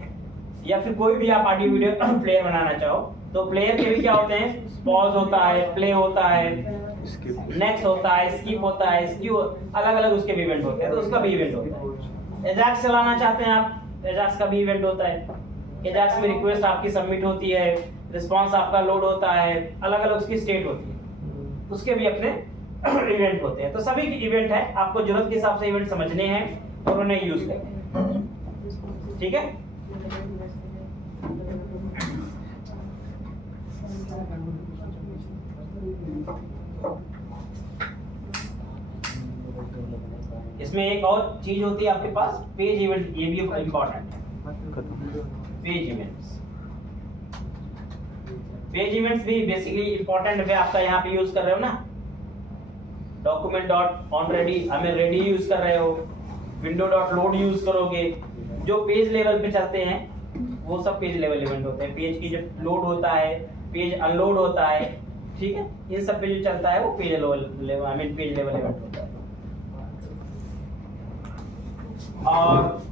या फिर कोई भी आप ऑडियो वीडियो प्लेयर बनाना चाहो, तो प्लेयर के भी क्या होते हैं? पॉज होता है, प्ले होता है, नेक्स्ट होता है, स्किप होता है, स्क्यू, अलग अलग उसके भी इवेंट होते हैं, तो उसका भी इवेंट होता है। एजाक्स चलाना चाहते हैं आप, एजाक्स का भी इवेंट होता है। एजाक्स में रिक्वेस्ट आपकी सबमिट होती है, रिस्पांस आपका लोड होता है, अलग अलग उसकी स्टेट होती है, उसके भी अपने इवेंट होते हैं। तो सभी की इवेंट है, आपको जरूरत के हिसाब से इवेंट समझने हैं और उन्हें यूज करना है, ठीक है। इसमें एक और चीज होती है आपके पास, पेज इवेंट, ये भी इंपॉर्टेंट है। पेज इवेंट्स, पेज इवेंट्स भी बेसिकली इंपॉर्टेंट है। आपका यहाँ पे यूज कर रहे हो ना, डॉक्यूमेंट डॉट ऑन रेडी, हमें रेडी यूज कर रहे हो, विंडो डॉट लोड यूज करोगे, जो पेज लेवल पे चलते हैं वो सब पेज लेवल इवेंट होते हैं। पेज की जब लोड होता है, पेज अनलोड होता है, ठीक है, इन सब पे जो चलता है वो page level, I mean page level event होता है। और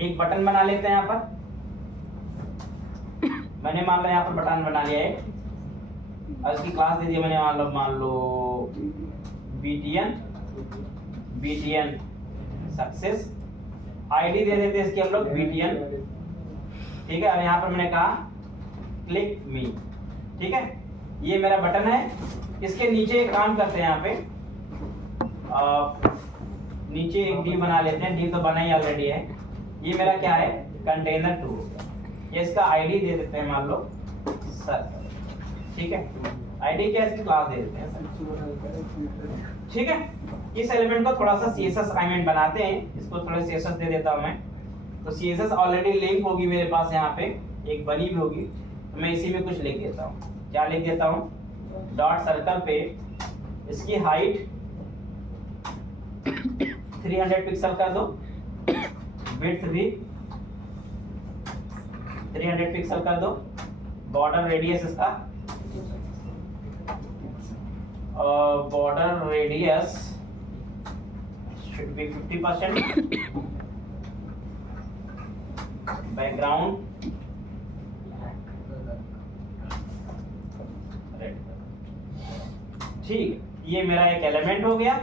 एक बटन बना लेते हैं यहाँ पर, मैंने मान लो यहाँ पर बटन बना लिया है और इसकी क्लास दे दी मैंने, मान लो BTN सक्सेस, आईडी दे देते हैं इसकी हम लोग BTN, ठीक है। और यहाँ पर मैंने कहा क्लिक मी, ठीक है, ये मेरा बटन है। इसके नीचे एक काम करते हैं, यहाँ पे नीचे एक डी बना लेते हैं, डी तो बना ही ऑलरेडी है। ये मेरा क्या है? कंटेनर 2, ये इसका आईडी दे देते हैं, मान लो सर, ठीक है, आईडी क्या है, इसकी क्लास दे देते हैं सर, ठीक है। इस एलिमेंट को थोड़ा सा CSS असाइनमेंट बनाते हैं, इसको थोड़ा CSS दे देता हूं मैं। तो CSS ऑलरेडी लिंक होगी मेरे पास, यहाँ पे एक बनी भी होगी, तो मैं इसी में कुछ लिख देता हूँ। क्या लिख देता हूँ? डॉट सर्कल पे इसकी हाइट 300 पिक्सल कर दो, विड्थ भी 300 पिक्सल कर दो, बॉर्डर रेडियस इसका, border radius should be 50%, background ठीक, ये मेरा एक एलिमेंट हो गया,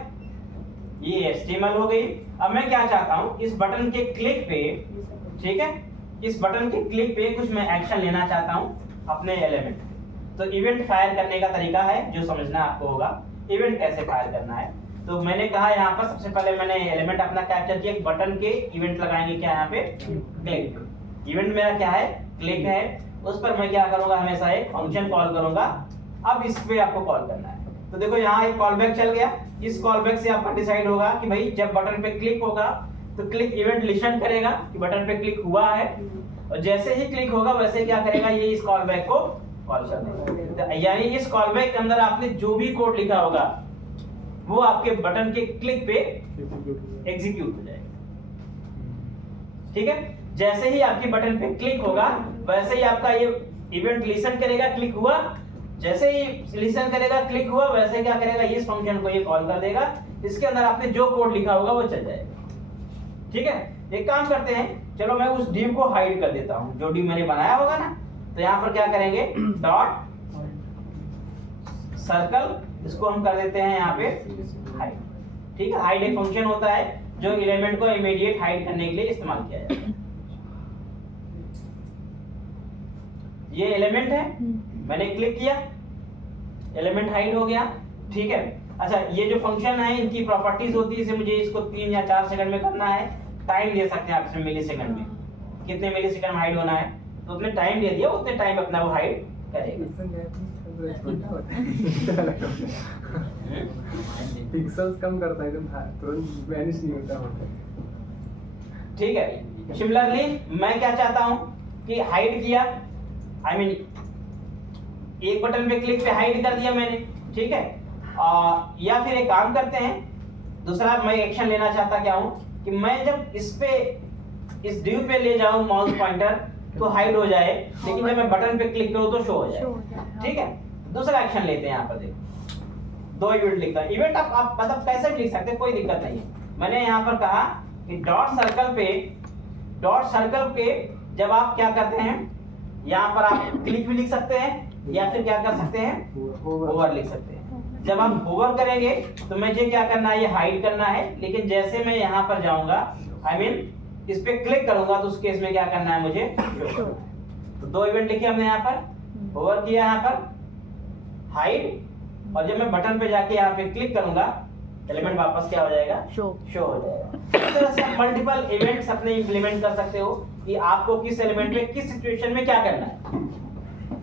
ये HTML हो गई। अब मैं क्या चाहता हूं, इस बटन के क्लिक पे, ठीक है, इस बटन के क्लिक पे कुछ मैं एक्शन लेना चाहता हूं अपने एलिमेंट। तो इवेंट फायर करने का तरीका है जो समझना आपको होगा, इवेंट कैसे फायर करना है। तो मैंने कहा यहाँ पर सबसे पहले मैंने एलिमेंट अपना कैप्चर किया, बटन के इवेंट लगाएंगे, क्या यहाँ पे क्लिक, इवेंट मेरा क्या है? क्लिक है। उस पर मैं क्या करूंगा, हमेशा एक फंक्शन कॉल करूंगा। अब इस पे आपको कॉल करना है, तो देखो यहाँ एक कॉल बैक चल गया। इस कॉल बैक से आपका डिसाइड होगा कि भाई जब बटन पे क्लिक होगा तो क्लिक इवेंट लिसन करेगा कि बटन पे क्लिक हुआ है, और जैसे ही क्लिक होगा वैसे क्या करेगा, ये इस कॉल बैक को कॉल कर देगा। यानी इस कॉल बैक के अंदर आपने जो भी कोड लिखा होगा वो आपके बटन के क्लिक पे एग्जीक्यूट हो जाएगा, ठीक है। जैसे ही आपके बटन पे क्लिक होगा वैसे ही आपका ये इवेंट लिसन करेगा, क्लिक हुआ, जैसे ही लिसन करेगा, क्लिक हुआ, वैसे क्या करेगा, इस फंक्शन को ये कॉल कर देगा, इसके अंदर आपने जो कोड लिखा होगा वो चल जाएगा। ठीक है, एक काम करते हैं, चलो मैं उस div को हाइड कर देता हूं, जो div मैंने बनाया होगा ना। तो यहाँ पर क्या करेंगे, डॉट सर्कल, इसको हम कर देते हैं यहाँ पे हाइड। ठीक है, हाइड एक फंक्शन होता है जो एलिमेंट को इमीडिएट हाइड करने के लिए इस्तेमाल किया जाता है। ये एलिमेंट है, मैंने क्लिक किया, एलिमेंट हाइड हो गया। ठीक है, अच्छा ये जो फंक्शन है इनकी प्रॉपर्टीज होती है, इसे मुझे इसको 3 या 4 सेकंड में करना है। टाइम दे सकते हैं आप इसमें मिली सेकंड में, कितने मिली सेकंड में हाइड होना है, तो उसने टाइम दे दिया, उतने टाइम अपना वो हाइड करेगा। पिक्सेल्स कम करता है एकदम, तुरंत वैनिश नहीं होता वहाँ। ठीक है, सिमिलरली मैं क्या चाहता हूं कि हाइड किया, आई मीन एक बटन पे क्लिक पे हाइड कर दिया मैंने। ठीक है, या फिर एक काम करते हैं, दूसरा मैं एक्शन लेना चाहता क्या हूं कि मैं जब इस पे इस div पे ले जाऊं माउस पॉइंटर तो हाइड हो जाए, लेकिन जब मैं बटन पे क्लिक करूं तो शो हो जाए। ठीक है, दूसरा एक्शन लेते हैं, यहाँ पर देखो 2 इवेंट लिखता है। इवेंट आप मतलब कैसे भी लिख सकते हैं, कोई दिक्कत नहीं है। मैंने यहाँ पर कहा कि डॉट सर्कल पे जब आप क्या करते हैं, यहाँ पर आप क्लिक भी लिख सकते हैं या फिर क्या कर सकते हैं, होवर लिख सकते हैं। जब आप होवर करेंगे तो मुझे क्या करना है, ये हाइड करना है, लेकिन जैसे मैं यहाँ पर जाऊंगा, आई मीन इस पे क्लिक करूंगा, तो उस केस में क्या करना है मुझे, तो 2 इवेंट लिखे हमने यहाँ पर, होवर किया यहाँ पर, हाइड, और जब मैं बटन पे जाके यहाँ पे क्लिक करूंगा, एलिमेंट वापस क्या हो जाएगा, शो हो जाएगा। इस तरह से आप मल्टीपल इवेंट्स अपने इंप्लीमेंट कर सकते हो कि आपको किस एलिमेंट में किस सिचुएशन में क्या करना है।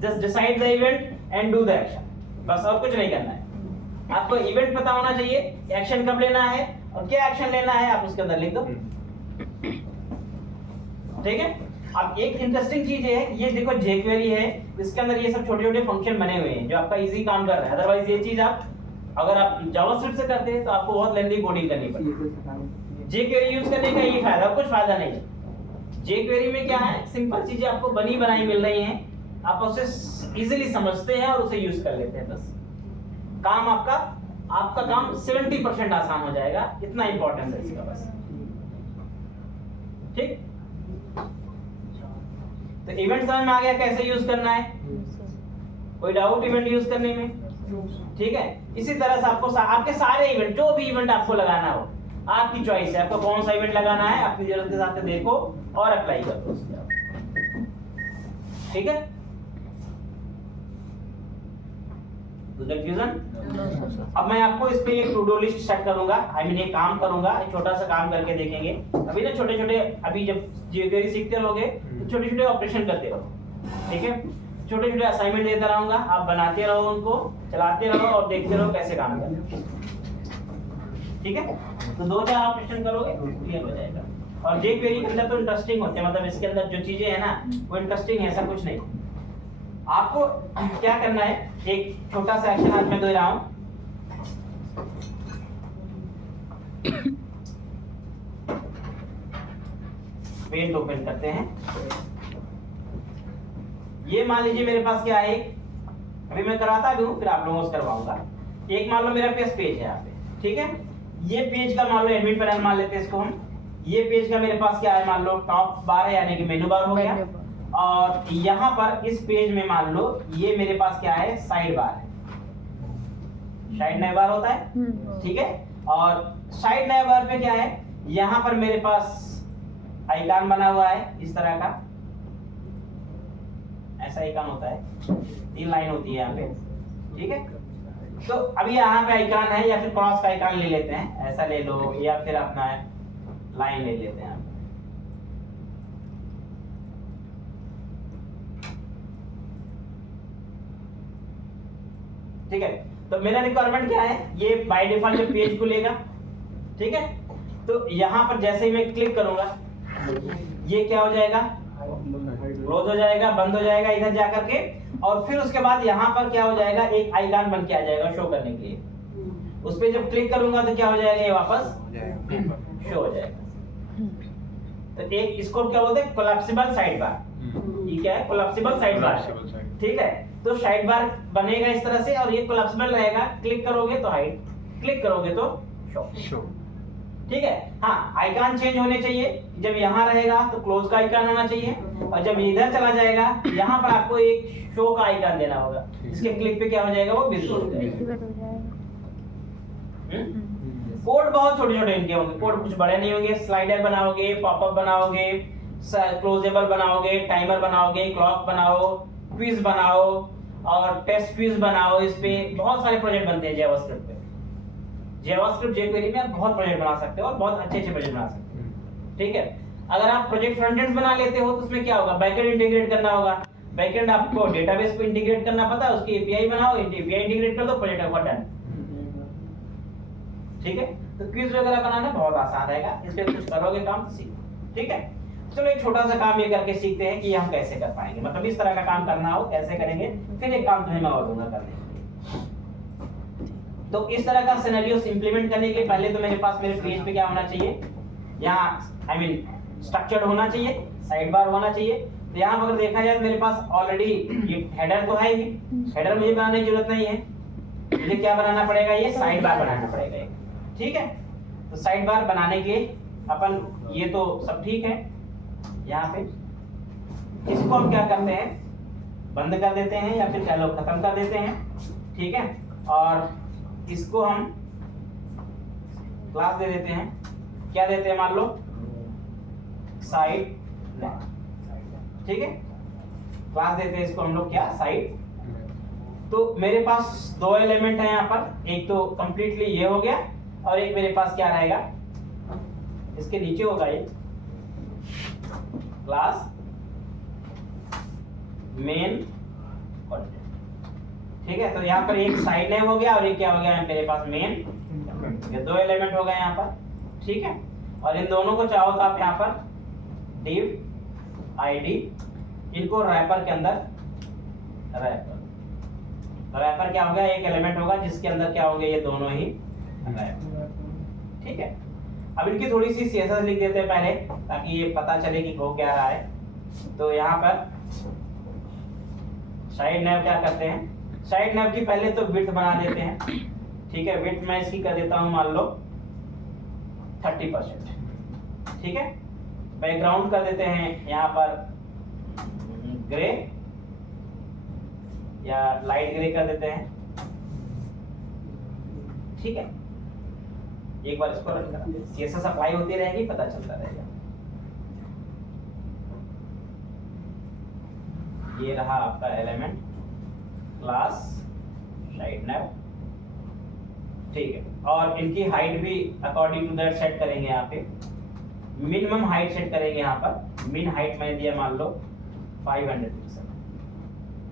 Just decide the event and do the action, बस और कुछ नहीं करना है। आपको इवेंट पता होना चाहिए, एक्शन कब लेना है और क्या एक्शन लेना है, आप उसके अंदर लिख दो। ठीक है, अब एक इंटरेस्टिंग चीज है, ये देखो jQuery है, इसके अंदर ये सब छोटे छोटे फंक्शन बने हुए हैं जो आपका इजी काम कर रहा है। अदरवाइज ये चीज आप अगर आप जावास्क्रिप्ट से करते हैं तो आपको बहुत लेंथी कोडिंग करनी पड़ती। jQuery यूज करने का ये फायदा, कुछ फायदा नहीं है। jQuery में क्या है, सिंपल चीजें आपको बनी बनाई मिल रही हैं, आप उसे इजीली समझते हैं और उसे यूज कर लेते हैं, बस काम आपका काम 70% आसान हो जाएगा। इतना इंपॉर्टेंस है इसका बस। ठीक, तो इवेंट समझ में आ गया कैसे यूज करना है, कोई डाउट इवेंट यूज करने में? ठीक है, इसी तरह से आपको आपके सारे इवेंट, जो भी इवेंट आपको लगाना हो, आपकी चॉइस है, आपको कौन सा इवेंट लगाना है, अपनी जरूरत के हिसाब से देखो और अप्लाई कर दो। ठीक है, कंफ्यूजन? अब मैं आपको इस पे एक टू डू लिस्ट सेट करूंगा, आई मीन एक काम करूंगा, एक छोटा सा काम करके देखेंगे। अभी ना छोटे छोटे, अभी जब jQuery सीखते रहोगे तो छोटे छोटे ऑपरेशन करते रहो। ठीक है, छोटे छोटे असाइनमेंट देता रहूंगा, आप बनाते रहो, उनको चलाते रहो और देखते रहो कैसे काम करते हैं। ठीक है, तो 2-4 ऑपरेशन करोगे क्लियर हो जाएगा। और jQuery के अंदर तो इंटरेस्टिंग होते हैं, मतलब इसके अंदर जो चीजें है ना वो इंटरेस्टिंग है, ऐसा कुछ नहीं। आपको क्या करना है, एक छोटा सा एक्शन आज मैं दे रहा हूं। पेंट ओपन करते हैं। ये मान लीजिए मेरे पास क्या है, अभी मैं कराता भी हूं, फिर आप लोगों से करवाऊंगा। एक मान लो मेरा पेज है यहाँ पे, ठीक है, ये पेज का मान लो एडमिन पैनल मान लेते हैं इसको हम। ये पेज का मेरे पास क्या है, मान लो टॉप बार है, यानी कि मेनू बार हो गया। और यहाँ पर इस पेज में मान लो ये मेरे पास क्या है, साइड बार है। साइड नए बार होता है, ठीक है। और साइड नए बार पे क्या है, यहाँ पर मेरे पास आइकन बना हुआ है इस तरह का, ऐसा आइकन होता है, 3 लाइन होती है यहाँ पे, ठीक है। तो अभी यहाँ पे आइकन है, या फिर क्रॉस का आइकन ले लेते हैं, ऐसा ले लो, या फिर अपना लाइन ले लेते हैं। ठीक है, तो मेरा रिक्वायरमेंट क्या है, ये बाय डिफॉल्ट जो पेज को लेगा, ठीक है। तो यहाँ पर जैसे ही मैं क्लिक करूंगा, ये क्या हो जाएगा, क्लोज हो जाएगा, बंद हो जाएगा इधर जाकर के। और फिर उसके बाद यहाँ पर क्या हो जाएगा, एक आइकन बन के आ जाएगा शो करने के लिए। उस पर जब क्लिक करूंगा तो क्या हो जाएगा, ये वापस शो हो जाएगा। तो एक इसको क्या बोलते हैं, कोलैप्सिबल साइड बार। ये क्या है, कोलैप्सिबल साइड बार, ठीक है। तो साइड बार बनेगा इस तरह से और ये कोलैप्सिबल रहेगा, क्लिक करोगे तो हाइड, क्लिक करोगे तो शो। ठीक है। हाँ, आइकन चेंज होने चाहिए। जब यहाँ रहेगा तो क्लोज का आइकन होना चाहिए और जब इधर चला जाएगा यहाँ पर आपको एक शो का आइकन देना होगा। इसके क्लिक पे क्या हो जाएगा, वो विजिबल हो जाएगा। कोड बहुत छोटे छोटे इनके होंगे, कोड कुछ बड़े नहीं होंगे। स्लाइडर बनाओगे, पॉपअप बनाओगे, क्लोजेबल बनाओगे, टाइमर बनाओगे, क्लॉक बनाओ, क्विज बनाओ और टेस्ट क्विज बनाओ। इस पे बहुत सारे प्रोजेक्ट बनते हैं जावास्क्रिप्ट पे। जावास्क्रिप्ट jQuery में आप बहुत प्रोजेक्ट बना सकते हो और बहुत अच्छे अच्छे प्रोजेक्ट बना सकते हो। ठीक है। अगर आप प्रोजेक्ट फ्रंट एंड बना लेते हो तो उसमें क्या होगा, बैकएंड इंटीग्रेट करना होगा। बैकएंड आपको डेटाबेस को इंटीग्रेट करना पता है, उसकी एपीआई बनाओ, एपीआई इंटीग्रेट कर दो, प्रोजेक्ट आपका डन। ठीक है। तो क्विज वगैरह बनाना बहुत आसान रहेगा, इस पे कुछ करोगे काम तो सीखो। ठीक है। चलो एक छोटा सा काम ये करके सीखते हैं कि ये हम कैसे कर पाएंगे, मतलब इस तरह का काम करना हो कैसे करेंगे। फिर एक काम तुम्हें मैं और दूंगा करने के लिए। तो इस तरह का सिनेरियो इंप्लीमेंट करने के लिए पहले तो मेरे पास मेरे पेज पे क्या होना चाहिए, यहाँ आई मीन स्ट्रक्चर्ड होना चाहिए, साइड बार होना चाहिए। तो यहाँ अगर देखा जाए तो मेरे पास ऑलरेडी ये हेडर तो है ही, हेडर मुझे बनाने की जरूरत नहीं है। मुझे क्या बनाना पड़ेगा, ये साइड बार बनाना पड़ेगा एक। ठीक है। तो साइड बार बनाने के लिए अपन, ये तो सब ठीक है, यहाँ पे इसको हम क्या करते हैं, बंद कर देते हैं या फिर चलो खत्म कर देते हैं। ठीक है। और इसको हम क्लास दे देते हैं, क्या देते हैं, मान लो साइड। ठीक है। क्लास देते हैं इसको हम लोग क्या, साइड। तो मेरे पास दो एलिमेंट है यहाँ पर, एक तो कंप्लीटली ये हो गया और एक मेरे पास क्या रहेगा, इसके नीचे होगा ये क्लास मेन कंटेंट। ठीक है। तो यहाँ पर एक साइड नेम हो गया और एक क्या हो गया मेरे पास मेन। ये दो एलिमेंट हो गए यहाँ पर। ठीक है। और इन दोनों को चाहो तो आप यहाँ पर div id, इनको रैपर के अंदर रैपर। तो रैपर क्या हो गया, एक एलिमेंट होगा जिसके अंदर क्या होंगे, ये दोनों ही रैपर। ठीक है। अब इनकी थोड़ी सी CSS लिख देते हैं पहले, ताकि ये पता चले कि हो क्या रहा है। तो यहाँ पर साइड नेम क्या करते हैं, साइड नेम की पहले तो विड्थ बना देते हैं। ठीक है। विड्थ मैं इसकी कर देता हूँ मान लो 30%। ठीक है। बैकग्राउंड कर देते हैं यहाँ पर ग्रे या लाइट ग्रे कर देते हैं। ठीक है। एक बार इसको रन करा, CSS अप्लाई होती रहेगी, पता चलता रहेगा। ये रहा आपका एलिमेंट क्लास साइड नेम। ठीक है। और इनकी हाइट भी अकॉर्डिंग टू दैट सेट करेंगे। यहाँ पे मिनिमम हाइट सेट करेंगे। यहाँ पर मिन हाइट मैंने दिया मान लो 500 पिक्सल।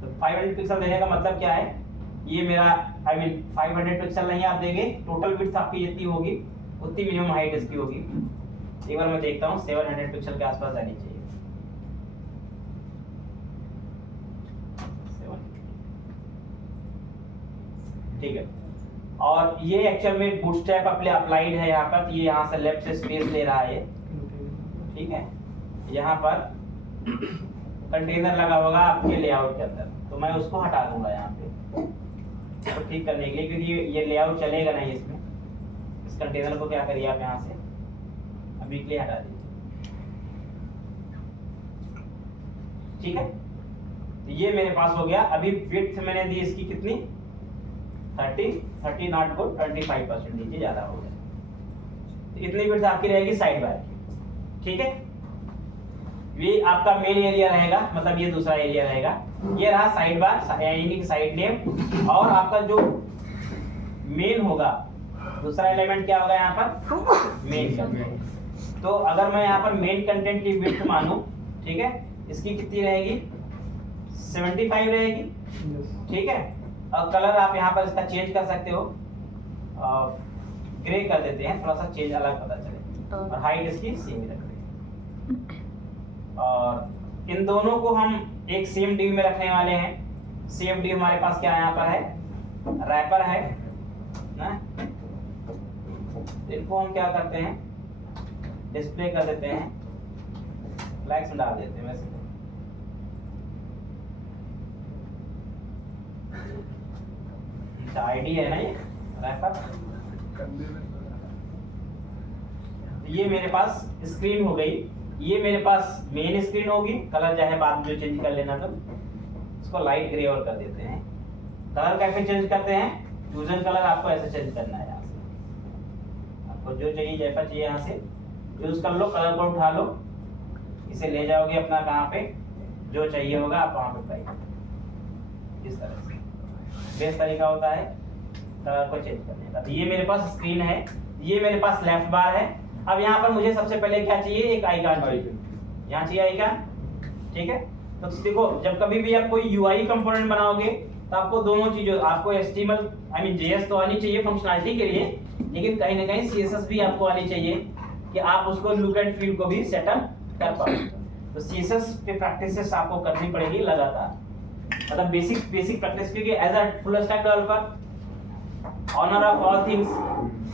तो 500 पिक्सल देने का मतलब क्या है, ये मेरा आई मीन 500 पिक्सल नहीं आप देंगे, टोटल विड्थ आपकी जितनी होगी उतनी मिनिमम हाइट इसकी होगी। एक बार मैं देखता हूँ 700 पिक्सल के आसपास आनी चाहिए। ठीक है। और ये एक्चुअल में बूटस्ट्रैप अप्लाइड है यहाँ पर, ये यहाँ से लेफ्ट से स्पेस ले रहा है। ठीक है। यहाँ पर कंटेनर लगा होगा आपके लेआउट के अंदर, तो मैं उसको हटा दूंगा यहाँ पे तो ठीक करने के लिए, क्योंकि ये लेआउट चलेगा नहीं इसमें। इस कंटेनर को क्या करिए आप यहाँ से अभी के लिए हटा दीजिए। ठीक है। तो ये मेरे पास हो गया। अभी विड्थ मैंने दी इसकी कितनी, 30 नॉट को 25% दीजिए, ज्यादा हो गया। तो इतनी विड्थ आपकी रहेगी साइड बार की। ठीक है। ये आपका मेन एरिया रहेगा, मतलब ये दूसरा एरिया रहेगा। ये रहा साइड बार यानी कि साइड नेम। और आपका जो मेन होगा, दूसरा एलिमेंट क्या होगा यहाँ पर, मेन कंटेंट। तो अगर मैं यहाँ पर मेन कंटेंट की विड्थ मानूं, ठीक है, इसकी कितनी रहेगी, 75 रहेगी। ठीक है। और कलर आप यहाँ पर इसका चेंज कर सकते हो, ग्रे कर देते हैं, थोड़ा सा चेंज अलग पता चले। और हाइट इसकी सेम रख देते हैं। और इन दोनों को हम एक सेम डिव में रखने वाले हैं। सेम डिव हमारे पास क्या यहाँ पर है, रैपर है ना। इनको हम क्या करते हैं, डिस्प्ले कर देते हैं, फ्लैग्स डाल देते हैं। वैसे अच्छा आईडी है ना ये रैपर। कंधे में थोड़ा। ये मेरे पास स्क्रीन हो गई, ये मेरे पास मेन स्क्रीन होगी। कलर चाहे बाद में जो चेंज कर लेना, तो इसको लाइट ग्रे और कर देते हैं। कलर कैसे चेंज करते हैं? फ्यूजन कलर आपको ऐसे चेंज करना है। यहाँ से आपको जो चाहिए जैसा चाहिए यहाँ से यूज कर लो, कलर को उठा लो, इसे ले जाओगे अपना कहाँ पे जो चाहिए होगा आप वहाँ पे ट्राई करो। इस तरह से बेस्ट तरीका होता है कलर को चेंज करने का। तो ये मेरे पास स्क्रीन है, ये मेरे पास लेफ्ट बार है। अब यहाँ पर मुझे सबसे पहले क्या चाहिए? एक आइकन चाहिए। यहाँ चाहिए आइकन, ठीक है। तो देखो जब कभी भी आप कोई यूआई कंपोनेंट बनाओगे तो आपको दोनों चीजों, आपको HTML आई मीन JS तो आनी चाहिए फंक्शनैलिटी के लिए, लेकिन कहीं ना कहीं CSS भी आपको आनी चाहिए कि आप उसको लुक एंड फील को भी सेटअप कर पाओ। तो CSS पे प्रैक्टिसेस आपको करनी पड़ेगी लगातार, मतलब बेसिक प्रैक्टिस, क्योंकि as a full stack developer honour of all things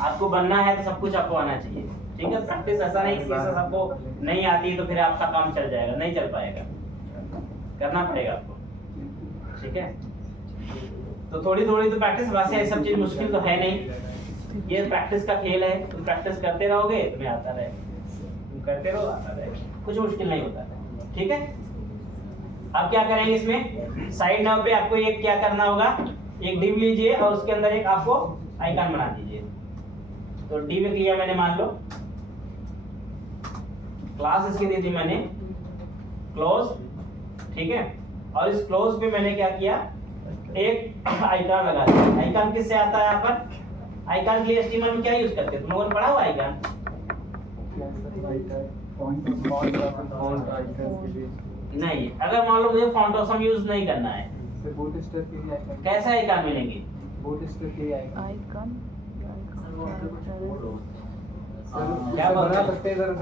आपको बनना है तो सब कुछ आपको आना चाहिए, ठीक है। प्रैक्टिस ऐसा नहीं कि CSS आपको नहीं आती है तो फिर आपका काम चल जाएगा, नहीं चल पाएगा, करना पड़ेगा आपको, ठीक है। तो थोड़ी थोड़ी तो प्रैक्टिस, वैसे ये सब चीज मुश्किल तो है नहीं, ये प्रैक्टिस का खेल है। तुम प्रैक्टिस करते रहोगे तुम्हें आता रहेगा, तुम करते रहो आता रहेगा, कुछ मुश्किल नहीं होता है, ठीक है। अब क्या करेंगे इसमें, साइड नाव पे आपको एक क्या करना होगा, एक डिव लीजिए और उसके अंदर एक आपको आइकन बना दीजिए। तो डिव लिया मैंने, मान लो क्लास इसकी दी थी मैंने क्लोज, ठीक है। और इस क्लोज पे मैंने क्या किया, एक आइकन लगा दिया। आइकन किससे आता है? यहाँ पर आइकन के लिए HTML में क्या यूज करते हैं? तुम लोगों ने पढ़ा हुआ आइकन? नहीं, अगर मान लो मुझे फॉन्ट ऑसम यूज नहीं करना है, कैसे आइकन मिलेंगे? क्या बना सकते हैं सर?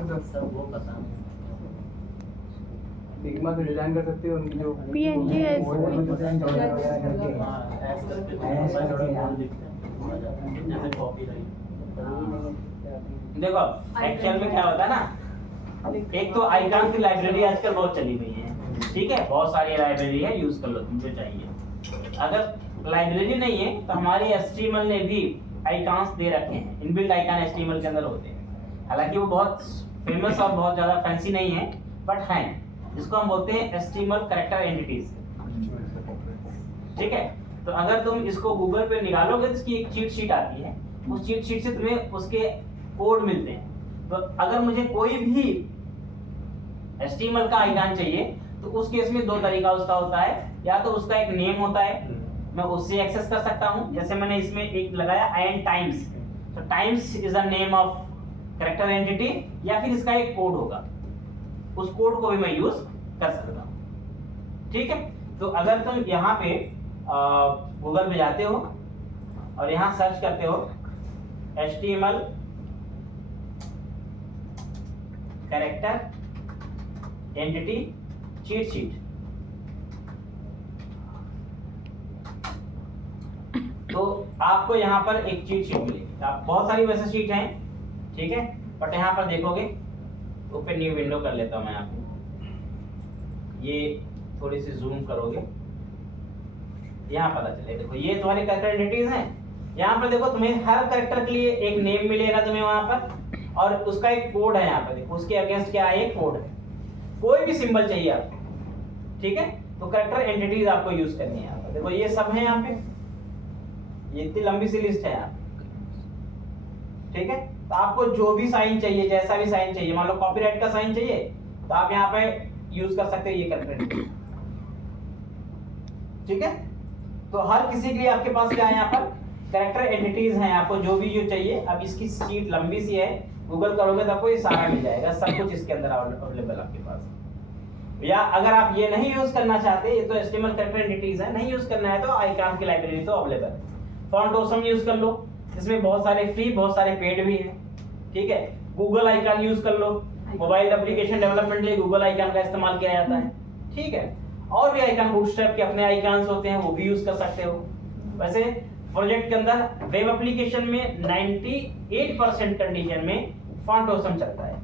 सिग्मा से डिजाइन कर सकते हैं उनकी जो PNG है देखो एक्चुअल में क्या होता है ना, एक तो आइकन की लाइब्रेरी आजकल बहुत चली हुई है, ठीक है। बहुत सारी लाइब्रेरी है, यूज कर लो तुम जो चाहिए। अगर लाइब्रेरी नहीं है तो हमारी HTML ने भी आइकन्स दे रखे हैं, इनबिल्ट आइकन HTML के अंदर होते हैं। हालांकि वो बहुत फेमस और बहुत ज्यादा फैंसी नहीं है, बट हैं, जिसको हम बोलते हैं HTML कैरेक्टर एंटिटीज, ठीक है। तो अगर तुम इसको गूगल पे निकालोगे तो इसकी एक चीट शीट आती है, उस चीट शीट से तुम्हें उसके कोड मिलते हैं। तो अगर मुझे कोई भी HTML का आइकन चाहिए तो उस केस में दो तरीका उसका होता है, या तो उसका एक नेम होता है, मैं उससे एक्सेस कर सकता हूं, जैसे मैंने इसमें एक लगाया एंड टाइम्स, तो times is the name of character entity, या फिर इसका एक कोड होगा, उस कोड को भी मैं यूज कर सकता हूं, ठीक है। तो अगर तुम यहाँ पे गूगल पे जाते हो और यहाँ सर्च करते हो HTML character entity cheat sheet, तो आपको यहाँ पर एक चीट शीट मिलेगी। आप बहुत सारी वैसे शीट हैं, ठीक है, बट यहाँ पर देखोगे तो पे न्यू विंडो कर लेता हूँ मैं आपको, ये थोड़ी सी जूम करोगे, यहाँ पता चले। देखो ये तुम्हारे कैरेक्टर एंटिटीज हैं, यहाँ पर देखो तुम्हें हर कैरेक्टर के लिए एक नेम मिलेगा तुम्हें वहां पर, और उसका एक कोड है यहाँ पर, देखो उसके अगेंस्ट क्या है, एक कोड है। कोई भी सिंबल चाहिए आपको, ठीक है, तो कैरेक्टर एंटिटीज आपको यूज करनी है यहाँ पर। देखो ये सब है यहाँ पे, ये इतनी लंबी सी लिस्ट है यहाँ, ठीक है। तो आपको जो भी साइन चाहिए, जैसा भी साइन चाहिए, मान लो कॉपीराइट का साइन चाहिए तो आप यहाँ पे यूज कर सकते हो ये कैरेक्टर, ठीक है। तो हर किसी के लिए आपके पास क्या है यहाँ पर कैरेक्टर एंटिटीज हैं, आपको जो भी जो चाहिए। अब इसकी शीट लंबी सी है, गूगल करोगे तो आपको ये सारा मिल जाएगा, सब कुछ इसके अंदर अवेलेबल आपके पास। या अगर आप ये नहीं यूज करना चाहते, ये तो HTML कैरेक्टर एंटिटीज है, नहीं यूज करना है तो आइकन की लाइब्रेरी तो अवेलेबल है। फॉन्ट ऑसम यूज कर लो, इसमें बहुत सारे फ्री बहुत सारे पेड भी हैं, ठीक है। गूगल आइकन यूज कर लो, मोबाइल एप्लीकेशन डेवलपमेंट के लिए गूगल आइकन का इस्तेमाल किया जाता है, ठीक है। और भी आइकन, बूटस्ट्रैप के अपने आइकन्स होते हैं, वो भी यूज कर सकते हो। वैसे प्रोजेक्ट के अंदर वेब एप्लीकेशन में 98% कंडीशन में फॉन्ट ऑसम चलता है,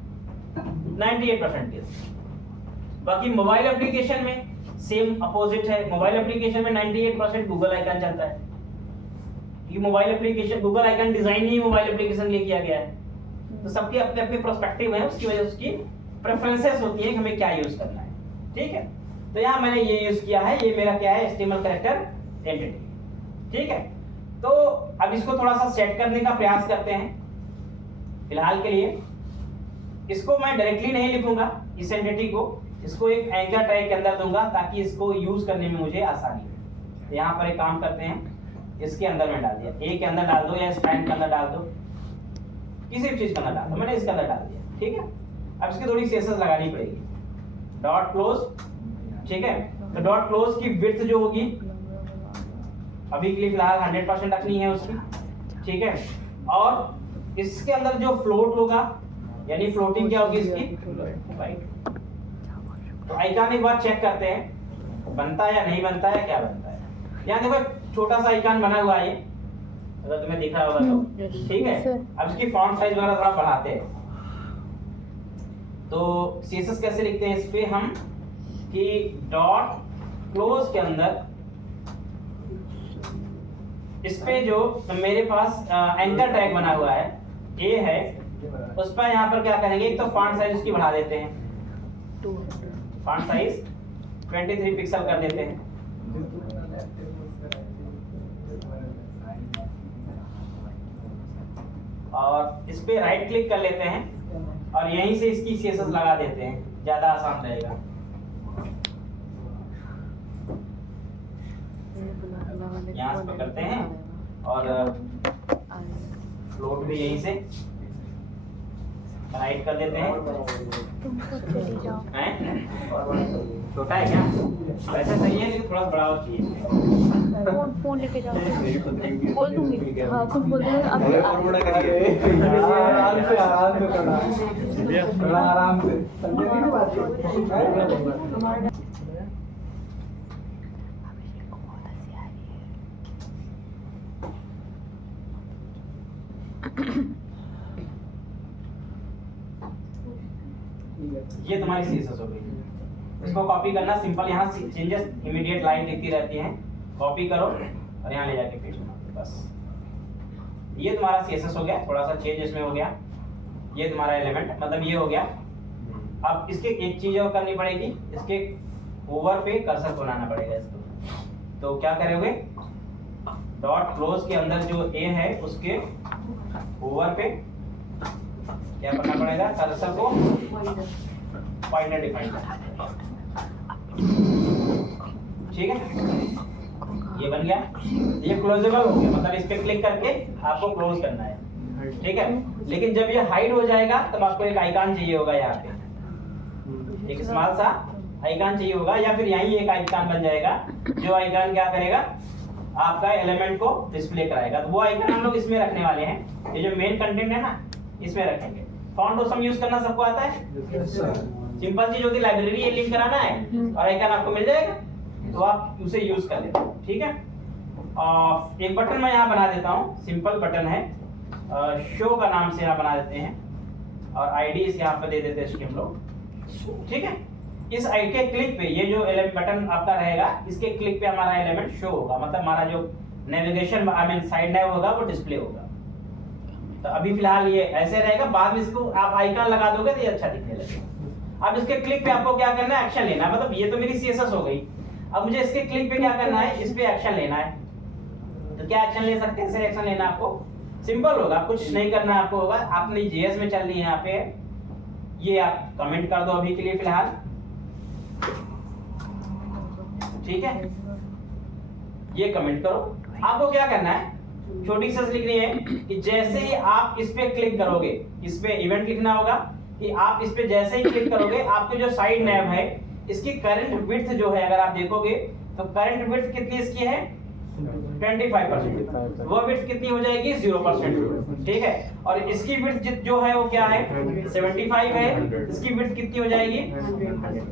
98% केस। बाकी मोबाइल एप्लीकेशन में सेम अपोजिट है, मोबाइल एप्लीकेशन में 98% गूगल आइकन चलता है, कि mobile application, Google icon design ही मोबाइल एप्लीकेशन के लिए किया गया है, तो सबके अपने अपने पर्सपेक्टिव है, उसकी वजह से उसकी प्रेफरेंसेस होती है कि हमें क्या यूज करना है। ठीक है, तो यहाँ मैंने ये यूज किया है, ये मेरा क्या है, HTML कैरेक्टर एंटिटी। ठीक है, तो अब इसको थोड़ा सा सेट करने का प्रयास करते हैं। फिलहाल के लिए इसको मैं डायरेक्टली नहीं लिखूंगा इस एंटिटी को, इसको एक एंकर टैग के अंदर दूंगा ताकि इसको यूज करने में मुझे आसानी हो। तो यहाँ पर एक काम करते हैं, इसके अंदर मैं डाल दिया, ए के अंदर डाल दो या स्टैंड के अंदर डाल दो, किसी भी चीज के अंदर डाल दो, मैंने इसके अंदर डाल दिया। ठीक है, अब इसकी थोड़ी सीएसएस लगानी पड़ेगी, डॉट क्लोज। ठीक है, तो डॉट क्लोज की विड्थ जो होगी अभी के लिए फिलहाल 100% रखनी है उसकी। ठीक है, और इसके अंदर जो फ्लोट होगा, यानी फ्लोटिंग क्या होगी इसकी, राइट। तो आइकन एक बार चेक करते हैं बनता है या नहीं बनता है, क्या बनता है। यहाँ देखो छोटा सा आइकन बना हुआ है ये, अगर तुम्हें दिख रहा होगा तो। ठीक है, अब इसकी फॉन्ट साइज वगैरह थोड़ा बढ़ाते हैं। तो सीएसएस कैसे लिखते हैं इस पे हम, कि डॉट क्लोज के अंदर इस पे जो मेरे पास एंकर टैग बना हुआ है ए है, उस पर यहाँ पर क्या करेंगे, एक तो फॉन्ट साइज उसकी बढ़ा देते हैं, फॉन्ट साइज 23 पिक्सल कर देते हैं। और इस पे राइट क्लिक कर लेते हैं और यहीं से इसकी सीएसएस लगा देते हैं, ज्यादा आसान रहेगा। यहाँ से पकड़ते हैं और फ्लोट भी यहीं से राइट कर देते हैं। छोटा है क्या, वैसे सही है लेकिन थोड़ा बड़ा और चाहिए। फोन लेके जाओ, बोल दूंगी। हाँ तुम बोल दो, और बड़ा करिए, आराम से थोड़ा आराम से। ये तुम्हारी सीएसएस हो गई। इसको कॉपी करना सिंपल, यहाँ चेंजेस इमीडिएट लाइन दिखती रहती हैं, कॉपी करो और यहाँ ले जाके पेस्ट करो, बस। ये तुम्हारा सीएसएस हो गया, थोड़ा सा चेंज इसमें हो गया। ये तुम्हारा एलिमेंट मतलब ये हो गया। अब इसके एक चीज और करनी पड़ेगी, इसके ओवर पे कर्सर को लाना पड़ेगा इसको। तो क्या करोगे, डॉट क्लोज के अंदर जो ए है उसके ओवर पे क्या करना पड़ेगा, कर्सर को पॉइंटर डिफाइन करना। ठीक है, ये बन गया, ये क्लोजेबल हो गया, मतलब इस पे क्लिक करके आपको क्लोज करना है। ठीक है, लेकिन जब ये हाइड हो जाएगा तब आपको एक आइकन चाहिए होगा, यहाँ पे एक स्मॉल सा आइकन चाहिए होगा, या फिर यहीं एक आइकन बन जाएगा जो आइकन क्या करेगा, आपका एलिमेंट को डिस्प्ले कराएगा। तो वो आइकन हम लोग इसमें रखने वाले हैं, ये जो मेन कंटेंट है ना इसमें रखेंगे। फॉन्ट ऑसम यूज करना सबको आता है, सिंपल चीज होती है, लाइब्रेरी ये लिंक कराना है और आइकन आपको मिल जाएगा, तो आप उसे यूज कर लेते हो। ठीक है, एक बटन मैं यहाँ बना देता हूँ, सिंपल बटन है, शो का नाम से यहाँ बना देते हैं और आईडी इस यहाँ पे दे देते हैं इसके हम लोग। ठीक है, इस आई के क्लिक पे ये जो बटन आपका रहेगा, इसके क्लिक पे हमारा एलिमेंट शो होगा, मतलब हमारा जो नेविगेशन आई मीन साइड नैव होगा वो डिस्प्ले होगा। तो अभी फिलहाल ये ऐसे रहेगा, बाद में इसको आप आइकन लगा दोगे तो ये अच्छा दिखने लगेगा। अब इसके क्लिक पे आपको क्या करना है, एक्शन लेना है। मतलब ये तो मेरी सीएसएस हो गई, अब मुझे इसके क्लिक पे क्या करना है, इस पे एक्शन लेना है। तो क्या एक्शन ले सकते हैं, ऐसे एक्शन लेना आपको सिंपल होगा, कुछ नहीं करना आपको होगा। आपने जेएस में चल रही है यहाँ पे, ये आप कमेंट कर दो अभी के लिए फिलहाल। ठीक है, ये कमेंट करो। आपको क्या करना है, छोटी सी लिखनी है कि जैसे ही आप इस पे क्लिक करोगे, इस पे इवेंट लिखना होगा कि आप इस पे जैसे ही क्लिक करोगे, आपके जो साइड नैव है इसकी करंट विड्थ जो है, अगर आप देखोगे तो करंट विड्थ कितनी इसकी है 25%, वो विड्थ कितनी हो जाएगी 0%। ठीक है, और इसकी विड्थ जो है वो क्या है 75 है, इसकी विड्थ कितनी हो जाएगी 100%।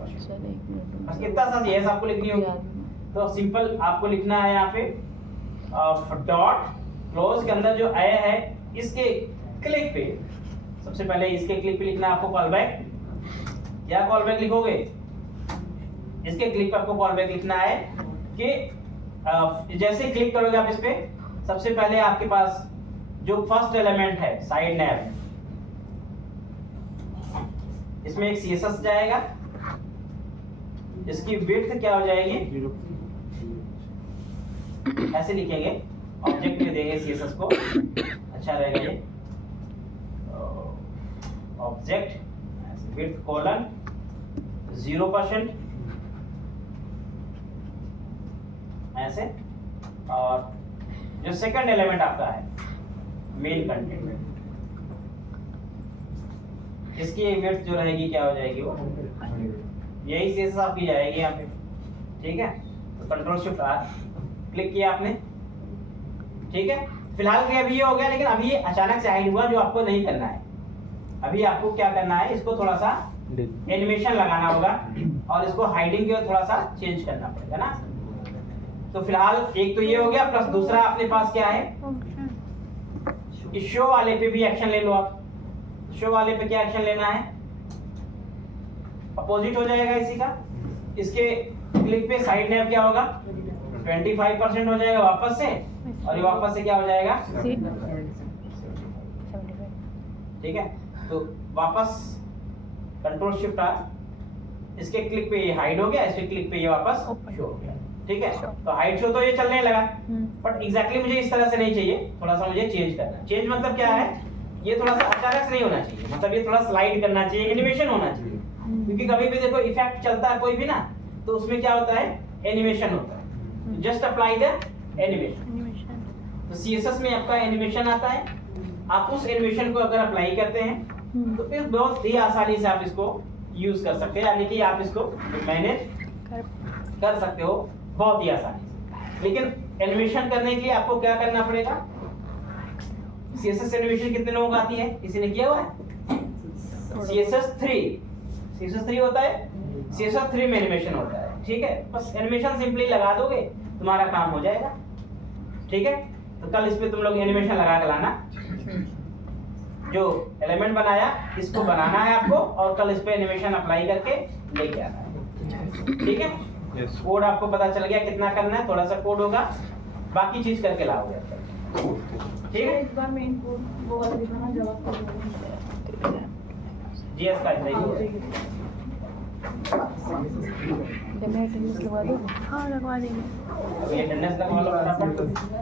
बस कितना सा यस आपको लिखनी होगी। तो सिंपल आपको लिखना है यहाँ पे डॉट क्लोज के अंदर जो ए है इसके क्लिक पे, सबसे पहले इसके क्लिक पे लिखना है आपको कॉल बैक। क्या कॉल बैक लिखोगे, इसके क्लिक पे आपको कॉल बैक लिखना है कि जैसे ही क्लिक करोगे आप इस पे, सबसे पहले आपके पास जो फर्स्ट एलिमेंट है साइड नैव, इसमें एक CSS जाएगा, इसकी विड्थ क्या हो जाएगी, ऐसे लिखेंगे, ऑब्जेक्ट में देंगे CSS को, अच्छा रहेगा ये, ऑब्जेक्ट विड्थ कोलन 0% ऐसे, और जो सेकंड एलिमेंट आपका है मेन कंटेंट, इसकी विड्थ जो रहेगी क्या हो जाएगी, वो यही CSS आपकी जाएगी यहाँ पे, ठीक है। तो कंट्रोल शिफ्ट R क्लिक किया आपने, ठीक है। फिलहाल के अभी ये हो गया, लेकिन अभी ये अचानक से हाइड हुआ, जो आपको नहीं करना है। अभी आपको क्या करना है, इसको थोड़ा सा एनिमेशन लगाना होगा और इसको हाइडिंग के थोड़ा सा चेंज करना पड़ेगा ना। तो फिलहाल एक तो ये हो गया, प्लस दूसरा अपने पास क्या है, इस शो वाले पे भी एक्शन ले लो आप। शो वाले पे क्या एक्शन लेना है, अपोजिट हो जाएगा इसी का, इसके क्लिक पे साइड नैव क्या होगा 25% हो जाएगा वापस से, और ये वापस से क्या हो जाएगा, ठीक है। तो वापस कंट्रोल शिफ्ट R, इसके क्लिक पे ये हाइड हो गया, इसके क्लिक पे ये वापस शो हो गया, ठीक है। तो हाइड शो तो ये चलने लगा, बट एग्जैक्टली मुझे इस तरह से नहीं चाहिए, थोड़ा सा मुझे चेंज करना है। चेंज मतलब क्या है, ये थोड़ा सा अचानक से नहीं होना चाहिए, मतलब ये थोड़ा स्लाइड करना चाहिए, एनिमेशन होना चाहिए। क्योंकि कभी भी देखो इफेक्ट चलता है कोई भी ना, तो उसमें क्या होता है, एनिमेशन होता है। Just apply the animation. तो CSS में आपका एनिमेशन आता है, आप उस एनिमेशन को अगर अप्लाई करते हैं तो फिर बहुत ही आसानी से आप इसको यूज कर सकते हैं, यानी कि आप इसको मैनेज कर सकते हो बहुत ही आसानी से। लेकिन एनिमेशन करने के लिए आपको क्या करना पड़ेगा, CSS एनिमेशन कितने लोगों को आती है, किसी ने किया हुआ है, CSS 3 होता है, CSS 3 में एनिमेशन होता है, ठीक है। बस एनिमेशन सिंपली लगा दोगे, तुम्हारा काम हो जाएगा, ठीक है। तो कल इस पे तुम लोग एनिमेशन लगा के लाना, जो एलिमेंट बनाया इसको बनाना है आपको, और कल इस पे एनिमेशन अप्लाई करके लेके आना है, ठीक है। कोड आपको पता चल गया कितना करना है, थोड़ा सा कोड होगा, बाकी चीज करके लाओगे, ठीक है। एक बार मेन कोड वो वाला दिखाना, जवाब GS का सही है। अटेंडेंस लगवा दो, हाँ लगवा देंगे। अभी अटेंडेंस लगवा लो फटाफट।